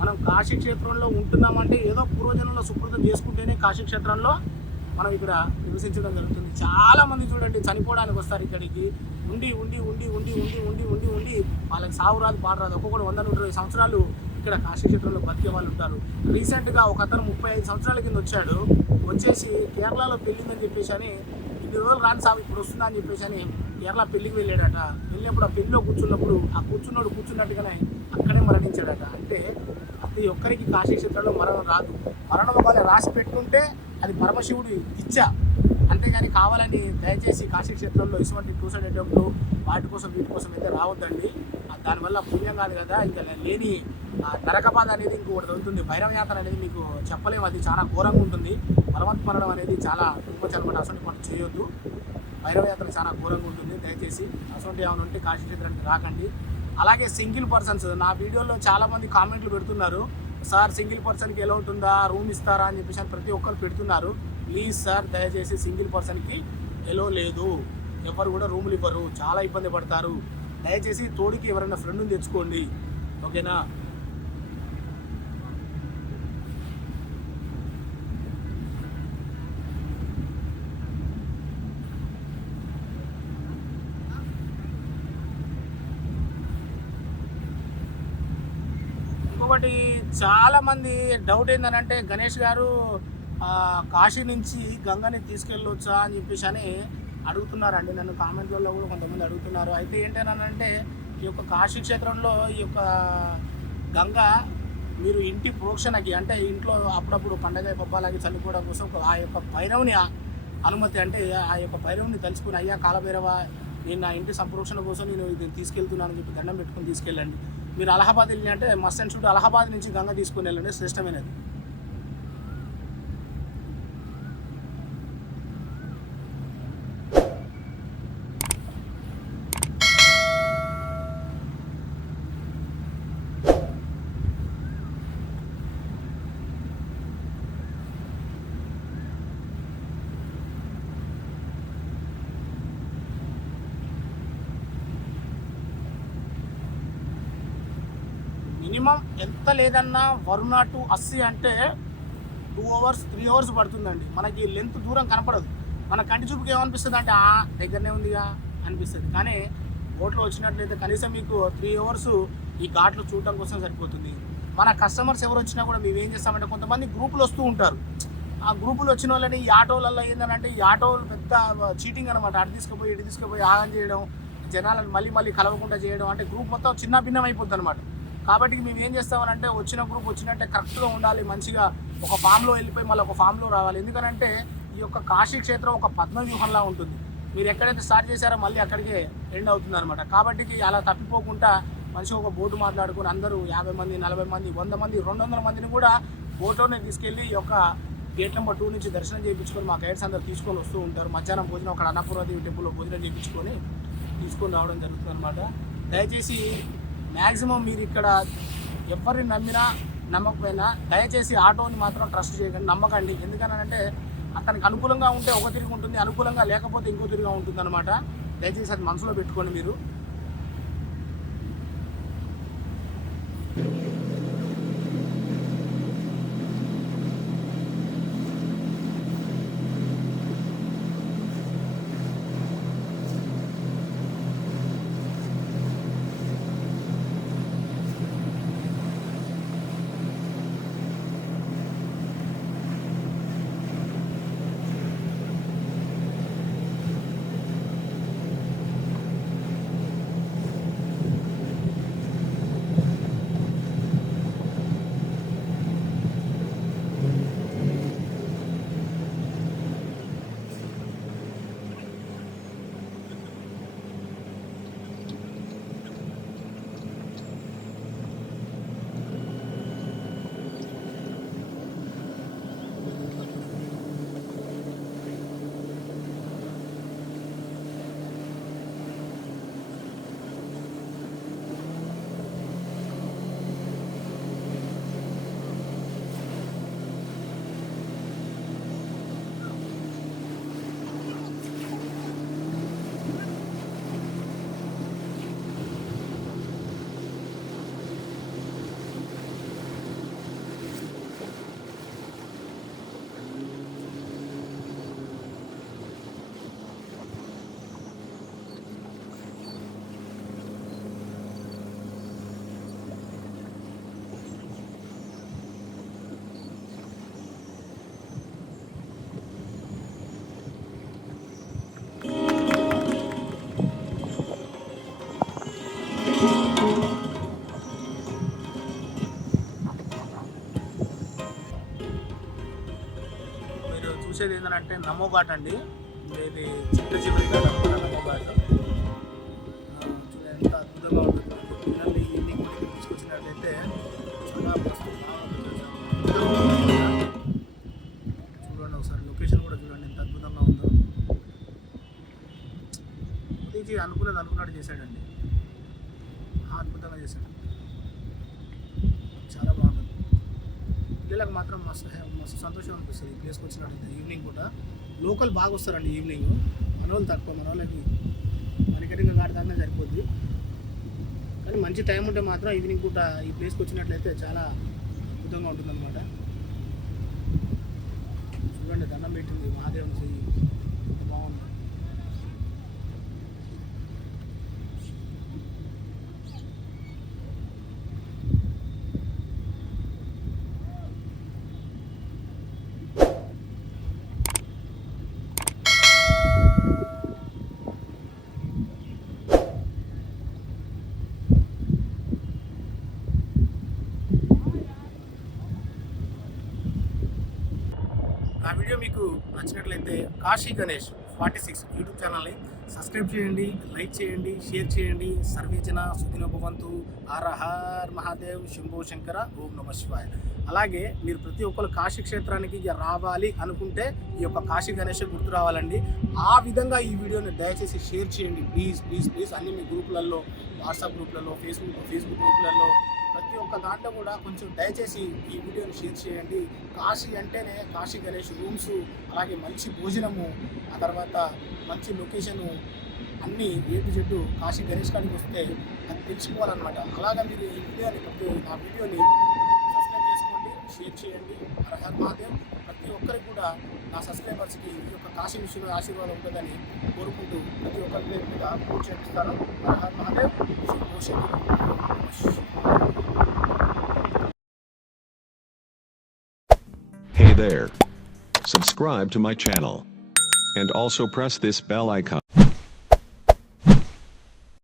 మనం కాశీ క్షేత్రంలో ఉంటున్నామంటే ఏదో పూర్వజనంలో సుకృతం చేసుకుంటేనే కాశీ క్షేత్రంలో మనం ఇక్కడ నివసించడం జరుగుతుంది. చాలామంది చూడండి చనిపోవడానికి వస్తారు ఇక్కడికి, ఉండి ఉండి ఉండి ఉండి ఉండి ఉండి ఉండి ఉండి వాళ్ళకి సాగు రాదు, పాడు రాదు. ఒక్కొక్కడు 100-120 సంవత్సరాలు ఇక్కడ కాశీ క్షేత్రంలో బతికే వాళ్ళు ఉంటారు. రీసెంట్గా ఒక అతను 35 సంవత్సరాల కింద వచ్చాడు, వచ్చేసి కేరళలో పెళ్ళిందని చెప్పేసి అని, ఇన్ని రోజులు రాని సాగు ఇప్పుడు వస్తుందా అని చెప్పేసి అని కేరళ పెళ్ళికి వెళ్ళాడట. వెళ్ళినప్పుడు ఆ పెళ్ళిలో కూర్చున్నప్పుడు ఆ కూర్చున్నట్టుగానే అక్కడే మరణించాడట. అంటే ప్రతి ఒక్కరికి కాశీ క్షేత్రంలో మరణం రాదు. మరణం ఒకవేళ రాసి పెట్టుకుంటే అది పరమశివుడి ఇచ్చ, అంతేగాని కావాలని దయచేసి కాశీ క్షేత్రంలో ఇటువంటి టూసైడ్ అటెంప్ట్లు వాటి కోసం వీటి కోసం అయితే రావద్దండి. దానివల్ల పుణ్యం కాదు కదా, ఇంకా లేని నరకబాధ అనేది ఇంకొకటి ఉంటుంది. భైరవయాత్ర అనేది మీకు చెప్పలేము, అది చాలా ఘోరంగా ఉంటుంది. బలవంత మరణం అనేది చాలా అనమాట, అటువంటి మనం చేయొద్దు. భైరవయాత్ర చాలా ఘోరంగా ఉంటుంది. దయచేసి అటువంటి ఏమైనా ఉంటే కాశీ క్షేత్రానికి రాకండి. అలాగే సింగిల్ పర్సన్స్, నా వీడియోలో చాలామంది కామెంట్లు పెడుతున్నారు, సార్ సింగిల్ పర్సన్కి ఎలా ఉంటుందా, రూమ్ ఇస్తారా అని చెప్పేసి ప్రతి ఒక్కరు పెడుతున్నారు. ప్లీజ్ సార్, దయచేసి సింగిల్ పర్సన్కి ఎలో లేదు, ఎవరు కూడా రూములు ఇవ్వరు, చాలా ఇబ్బంది పడతారు. దయచేసి తోడికి ఎవరైనా ఫ్రెండ్ని తెచ్చుకోండి, ఓకేనా. ఇంకొకటి చాలామంది డౌట్ ఏంటంటే, గణేష్ గారు కాశీ నుంచి గంగని తీసుకెళ్ళొచ్చా అని చెప్పేసి అని అడుగుతున్నారండి. నన్ను కామెంట్లలో కూడా కొంతమంది అడుగుతున్నారు. అయితే ఏంటంటే, ఈ యొక్క కాశీ క్షేత్రంలో ఈ యొక్క గంగ మీరు ఇంటి ప్రోక్షణకి, అంటే ఇంట్లో అప్పుడప్పుడు పండగ పబ్బాలకి చనిపోవడం కోసం ఆ యొక్క భైరవుని అనుమతి, అంటే ఆ యొక్క భైరవుని తలుచుకుని, అయ్యా కాలభైరవ, నేను నా ఇంటి సంప్రోక్షణ కోసం నేను ఇది తీసుకెళ్తున్నానని చెప్పి దండం పెట్టుకుని తీసుకెళ్ళండి. మీరు అలహాబాద్ వెళ్ళి అంటే మస్ట్ అండ్ షుడ్ అలహాబాద్ నుంచి గంగ తీసుకుని వెళ్ళండి, శ్రేష్టమైనది. మినిమం ఎంత లేదన్నా వరుణ టు 80 అంటే 2 అవర్స్ 3 అవర్స్ పడుతుందండి. మనకి లెంత్ దూరం కనపడదు. మన కంటి చూపుకి ఏమనిపిస్తుంది అంటే దగ్గరనే ఉందిగా అనిపిస్తుంది. కానీ బోట్లో వచ్చినట్లయితే కనీసం మీకు 3 అవర్స్ ఈ ఘాట్లు చూడటం కోసం సరిపోతుంది. మన కస్టమర్స్ ఎవరు వచ్చినా కూడా మేము ఏం చేస్తామంటే కొంతమంది గ్రూపులు వస్తూ ఉంటారు. ఆ గ్రూపులు వచ్చిన వాళ్ళని ఈ ఆటోలలో ఏంటంటే ఈ ఆటోలు పెద్ద చీటింగ్ అనమాట. అటు తీసుకుపోయి ఇటు తీసుకుపోయి ఆగం చేయడం, జనాలను మళ్ళీ కలవకుండా చేయడం, అంటే గ్రూప్ మొత్తం చిన్న భిన్నం అయిపోద్ది అనమాట. కాబట్టి మేము ఏం చేస్తామనంటే వచ్చిన గ్రూప్ వచ్చినట్టే కరెక్ట్గా ఉండాలి, మంచిగా ఒక ఫామ్లో వెళ్ళిపోయి మళ్ళీ ఒక ఫామ్లో రావాలి. ఎందుకంటే ఈ యొక్క కాశీ క్షేత్రం ఒక పద్మవ్యూహంలా ఉంటుంది. మీరు ఎక్కడైతే స్టార్ట్ చేశారో మళ్ళీ అక్కడికే ఎండ్ అవుతుంది అనమాట. కాబట్టి అలా తప్పిపోకుండా మంచిగా ఒక బోటు మాట్లాడుకుని అందరూ 50 మంది 40 మంది 100 మంది 200 మందిని కూడా బోట్లోనే తీసుకెళ్ళి ఈ యొక్క గేట్ నెంబర్ 2 నుంచి దర్శనం చేయించుకొని మా గైడ్స్ అందరూ తీసుకొని వస్తూ ఉంటారు. మధ్యాహ్నం భోజనం అక్కడ అన్నపూర్ణదేవి టెంపుల్లో భోజనం చేయించుకొని తీసుకొని రావడం జరుగుతుంది అనమాట. దయచేసి మ్యాక్సిమం మీరు ఇక్కడ ఎవరిని నమ్మినా నమ్మకపోయినా దయచేసి ఆటోని మాత్రం ట్రస్ట్ చేయకండి, నమ్మకండి. ఎందుకనంటే అతనికి అనుకూలంగా ఉంటే ఒక తిరిగి ఉంటుంది, అనుకూలంగా లేకపోతే ఇంకో తిరిగా ఉంటుంది అనమాట. దయచేసి అది మనసులో పెట్టుకోండి మీరు. చూసేది ఏంటంటే నమో ఘాట్ అండి. ఇది చివరి ఘాట్ అనమాట, నమో ఘాట్. ఎంత అద్భుతంగా ఉంటుంది. పిల్లల్ని ఈవినింగ్ తీసుకొచ్చినట్లయితే చాలా మస్తు చూడండి. ఒకసారి లొకేషన్ కూడా చూడండి ఎంత అద్భుతంగా ఉందో. మోదీజీ అనుకున్నట్టు చేశాడండి, అద్భుతంగా చేశాడు. చాలా బాగుంటుంది. పిల్లలకు మాత్రం మస్తు సంతోషం అనిపిస్తుంది ఈ ప్లేస్కి వచ్చినట్టు. ఈవినింగ్ పూట లోకల్ బాగా వస్తారండి. ఈవినింగ్ మన వాళ్ళు తక్కువ, మన వాళ్ళకి మణికర్ణిక ఘాట్ దాకా సరిపోద్ది. కానీ మంచి టైం ఉంటే మాత్రం ఈవినింగ్ పూట ఈ ప్లేస్కి వచ్చినట్లయితే చాలా అద్భుతంగా ఉంటుందన్నమాట. చూడండి దండం పెట్టింది మహాదేవుని, బాగుంది. ఆ వీడియో మీకు నచ్చినట్లయితే కాశీ గణేష్ 46 యూట్యూబ్ ఛానల్ని సబ్స్క్రైబ్ చేయండి, లైక్ చేయండి, షేర్ చేయండి. సర్వేజన సుఖినో భవంతు. హర హర్ మహాదేవ్, శంభో శంకర, ఓం నమః శివాయ. అలాగే మీరు ప్రతి ఒక్కరు కాశీ క్షేత్రానికి రావాలి అనుకుంటే ఈ యొక్క కాశీ గణేష్ గుర్తు రావాలండి. ఆ విధంగా ఈ వీడియోని దయచేసి షేర్ చేయండి ప్లీజ్ ప్లీజ్ ప్లీజ్. అన్ని మీ గ్రూపులలో, వాట్సాప్ గ్రూప్లలో, ఫేస్బుక్ గ్రూపులలో, ప్రతి ఒక్క దాంట్లో కూడా కొంచెం దయచేసి ఈ వీడియోని షేర్ చేయండి. కాశీ అంటేనే కాశీ గణేష్ రూమ్స్, అలాగే మంచి భోజనము, ఆ తర్వాత మంచి లొకేషను, అన్నీ A to Z Kashi Ganesh కాడికి వస్తే అది తెలుసుకోవాలన్నమాట. అలాగా మీరు ఈ వీడియోని నా వీడియోని సబ్స్క్రైబ్ చేసుకోండి, షేర్ చేయండి. హర హర్ మహాదేవ్. కూడా నా సబ్స్క్రైబర్స్కి ఈ యొక్క కాశీ విషయంలో ఆశీర్వాదం ఉంటుందని కోరుకుంటూ ప్రతి ఒక్కరి పేరు మీద పూజ చేపిస్తాను. హర హర Mahadev. Shambho Shankara. Hey there. Subscribe to my channel. And also press this bell icon.